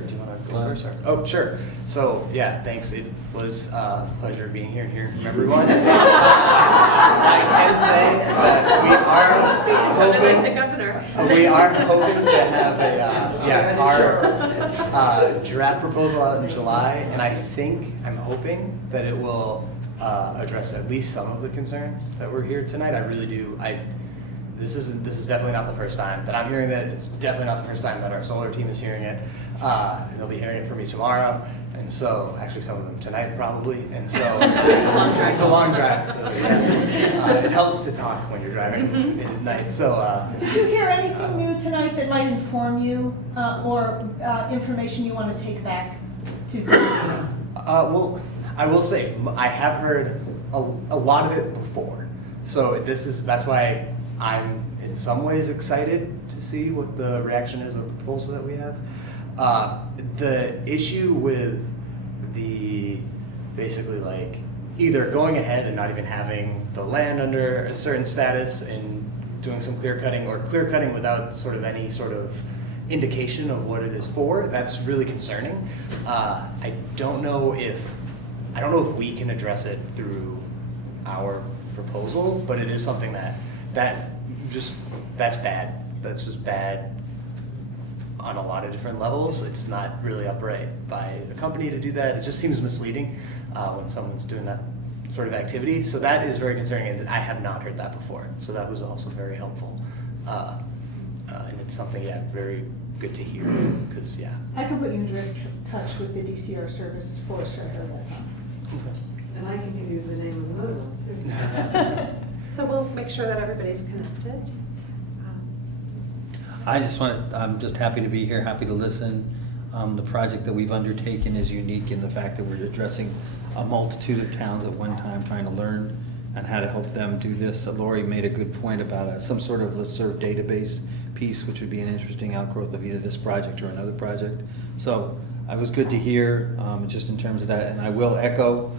Do you want to go first? Or? Oh, sure. So, yeah, thanks. It was a pleasure being here and hearing from everyone. I can say that we are Just sounded like the hoping, governor. we are hoping to have our draft proposal out in July, and I'm hoping that it will address at least some of the concerns that we're here tonight. I really do. This is definitely not the first time that I'm hearing that. It's definitely not the first time that our solar team is hearing it. And they'll be hearing it from me tomorrow. And so, actually some of them tonight probably. And so, it's a long drive. So, yeah. It helps to talk when you're driving at night. So, Did you hear anything new tonight that might inform you, or information you want to take back to the meeting? well, I will say, I have heard a lot of it before. So that's why I'm in some ways excited to see what the reaction is of the proposal that we have. The issue with the basically like either going ahead and not even having the land under a certain status and doing some clear cutting, or clear cutting without sort of any sort of indication of what it is for, that's really concerning. I don't know if we can address it through our proposal, but it is something that's bad. That's just bad on a lot of different levels. It's not really upright by the company to do that. It just seems misleading when someone's doing that sort of activity. So that is very concerning, and I have not heard that before. So that was also very helpful. And it's something, very good to hear, because, I can put you in direct touch with the DCR service forester at that time. And I can give you the name of another one too. So we'll make sure that everybody's connected. I'm just happy to be here, happy to listen. The project that we've undertaken is unique in the fact that we're addressing a multitude of towns at one time, trying to learn on how to help them do this. Lori made a good point about some sort of listserv database piece, which would be an interesting outgrowth of either this project or another project. So it was good to hear, just in terms of that, and I will echo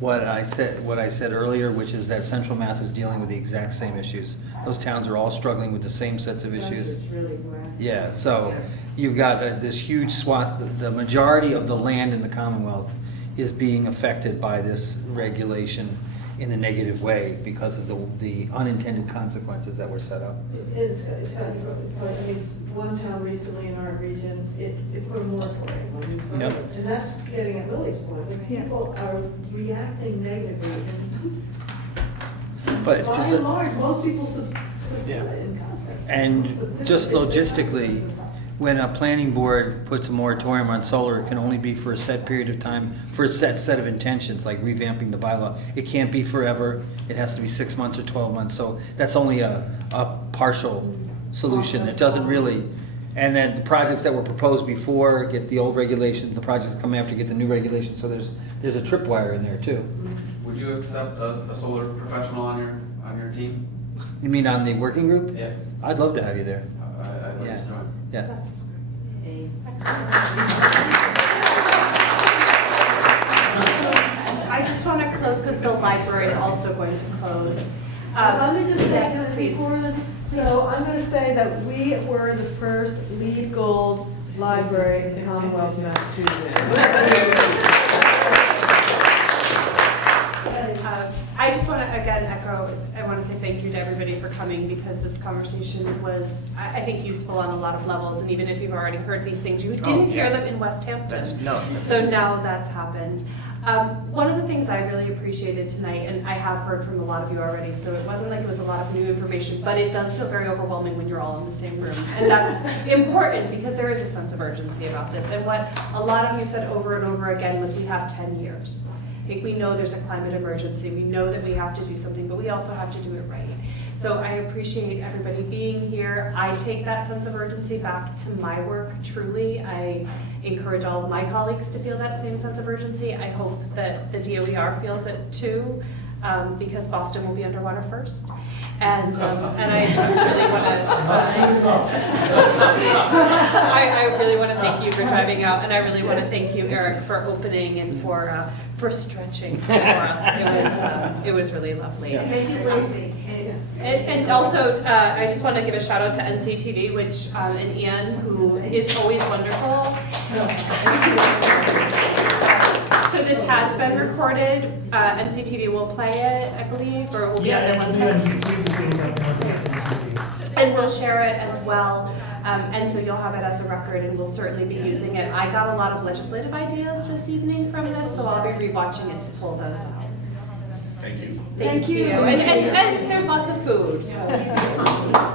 what I said earlier, which is that Central Mass is dealing with the exact same issues. Those towns are all struggling with the same sets of issues. Yeah, so you've got this huge swath. The majority of the land in the Commonwealth is being affected by this regulation in a negative way because of the unintended consequences that were set up. It's one town recently in our region, it put a moratorium on use of Yep. it. And that's getting at Lily's point, the people are reacting negatively. But By and large, most people support it in concept. And So this just is- logistically, when a planning board puts a moratorium on solar, it can only be for a set period of time, for a set of intentions, like revamping the bylaw. It can't be forever. It has to be 6 months or 12 months. So that's only a partial solution. It doesn't really, and then the projects that were proposed before get the old regulations, the projects that come after get the new regulations. So there's a tripwire in there too. Would you accept a solar professional on your team? You mean on the working group? Yeah. I'd love to have you there. I'd like Yeah. to join. Yeah. I just want to close because the library is also going to close. Let me just yes, say, please. before this, so I'm gonna say that we were the first LEED Gold library in the Commonwealth of Massachusetts. I just want to again echo, I want to say thank you to everybody for coming, because this conversation was, I think, useful on a lot of levels. And even if you've already heard these things, you didn't hear them in West Hampton. So now that's happened. One of the things I really appreciated tonight, and I have heard from a lot of you already, so it wasn't like it was a lot of new information, but it does feel very overwhelming when you're all in the same room. And that's important, because there is a sense of urgency about this. And what a lot of you said over and over again was, we have 10 years. I think we know there's a climate emergency. We know that we have to do something, but we also have to do it right. So I appreciate everybody being here. I take that sense of urgency back to my work, truly. I encourage all of my colleagues to feel that same sense of urgency. I hope that the DOER feels it too, because Boston will be underwater first. And I just really want to, I really want to thank you for driving out, and I really want to thank you, Eric, for opening and for stretching for us. It was really lovely. Thank you, Lindsay. And also, I just want to give a shout out to NCTV, which, and Ian, who is always wonderful. So this has been recorded. NCTV will play it, I believe, or will be on their website. And we'll share it as well. And so you'll have it as a record, and we'll certainly be using it. I got a lot of legislative ideas this evening from this, so I'll be rewatching it to pull those out. Thank you. Thank you. And there's lots of food. So.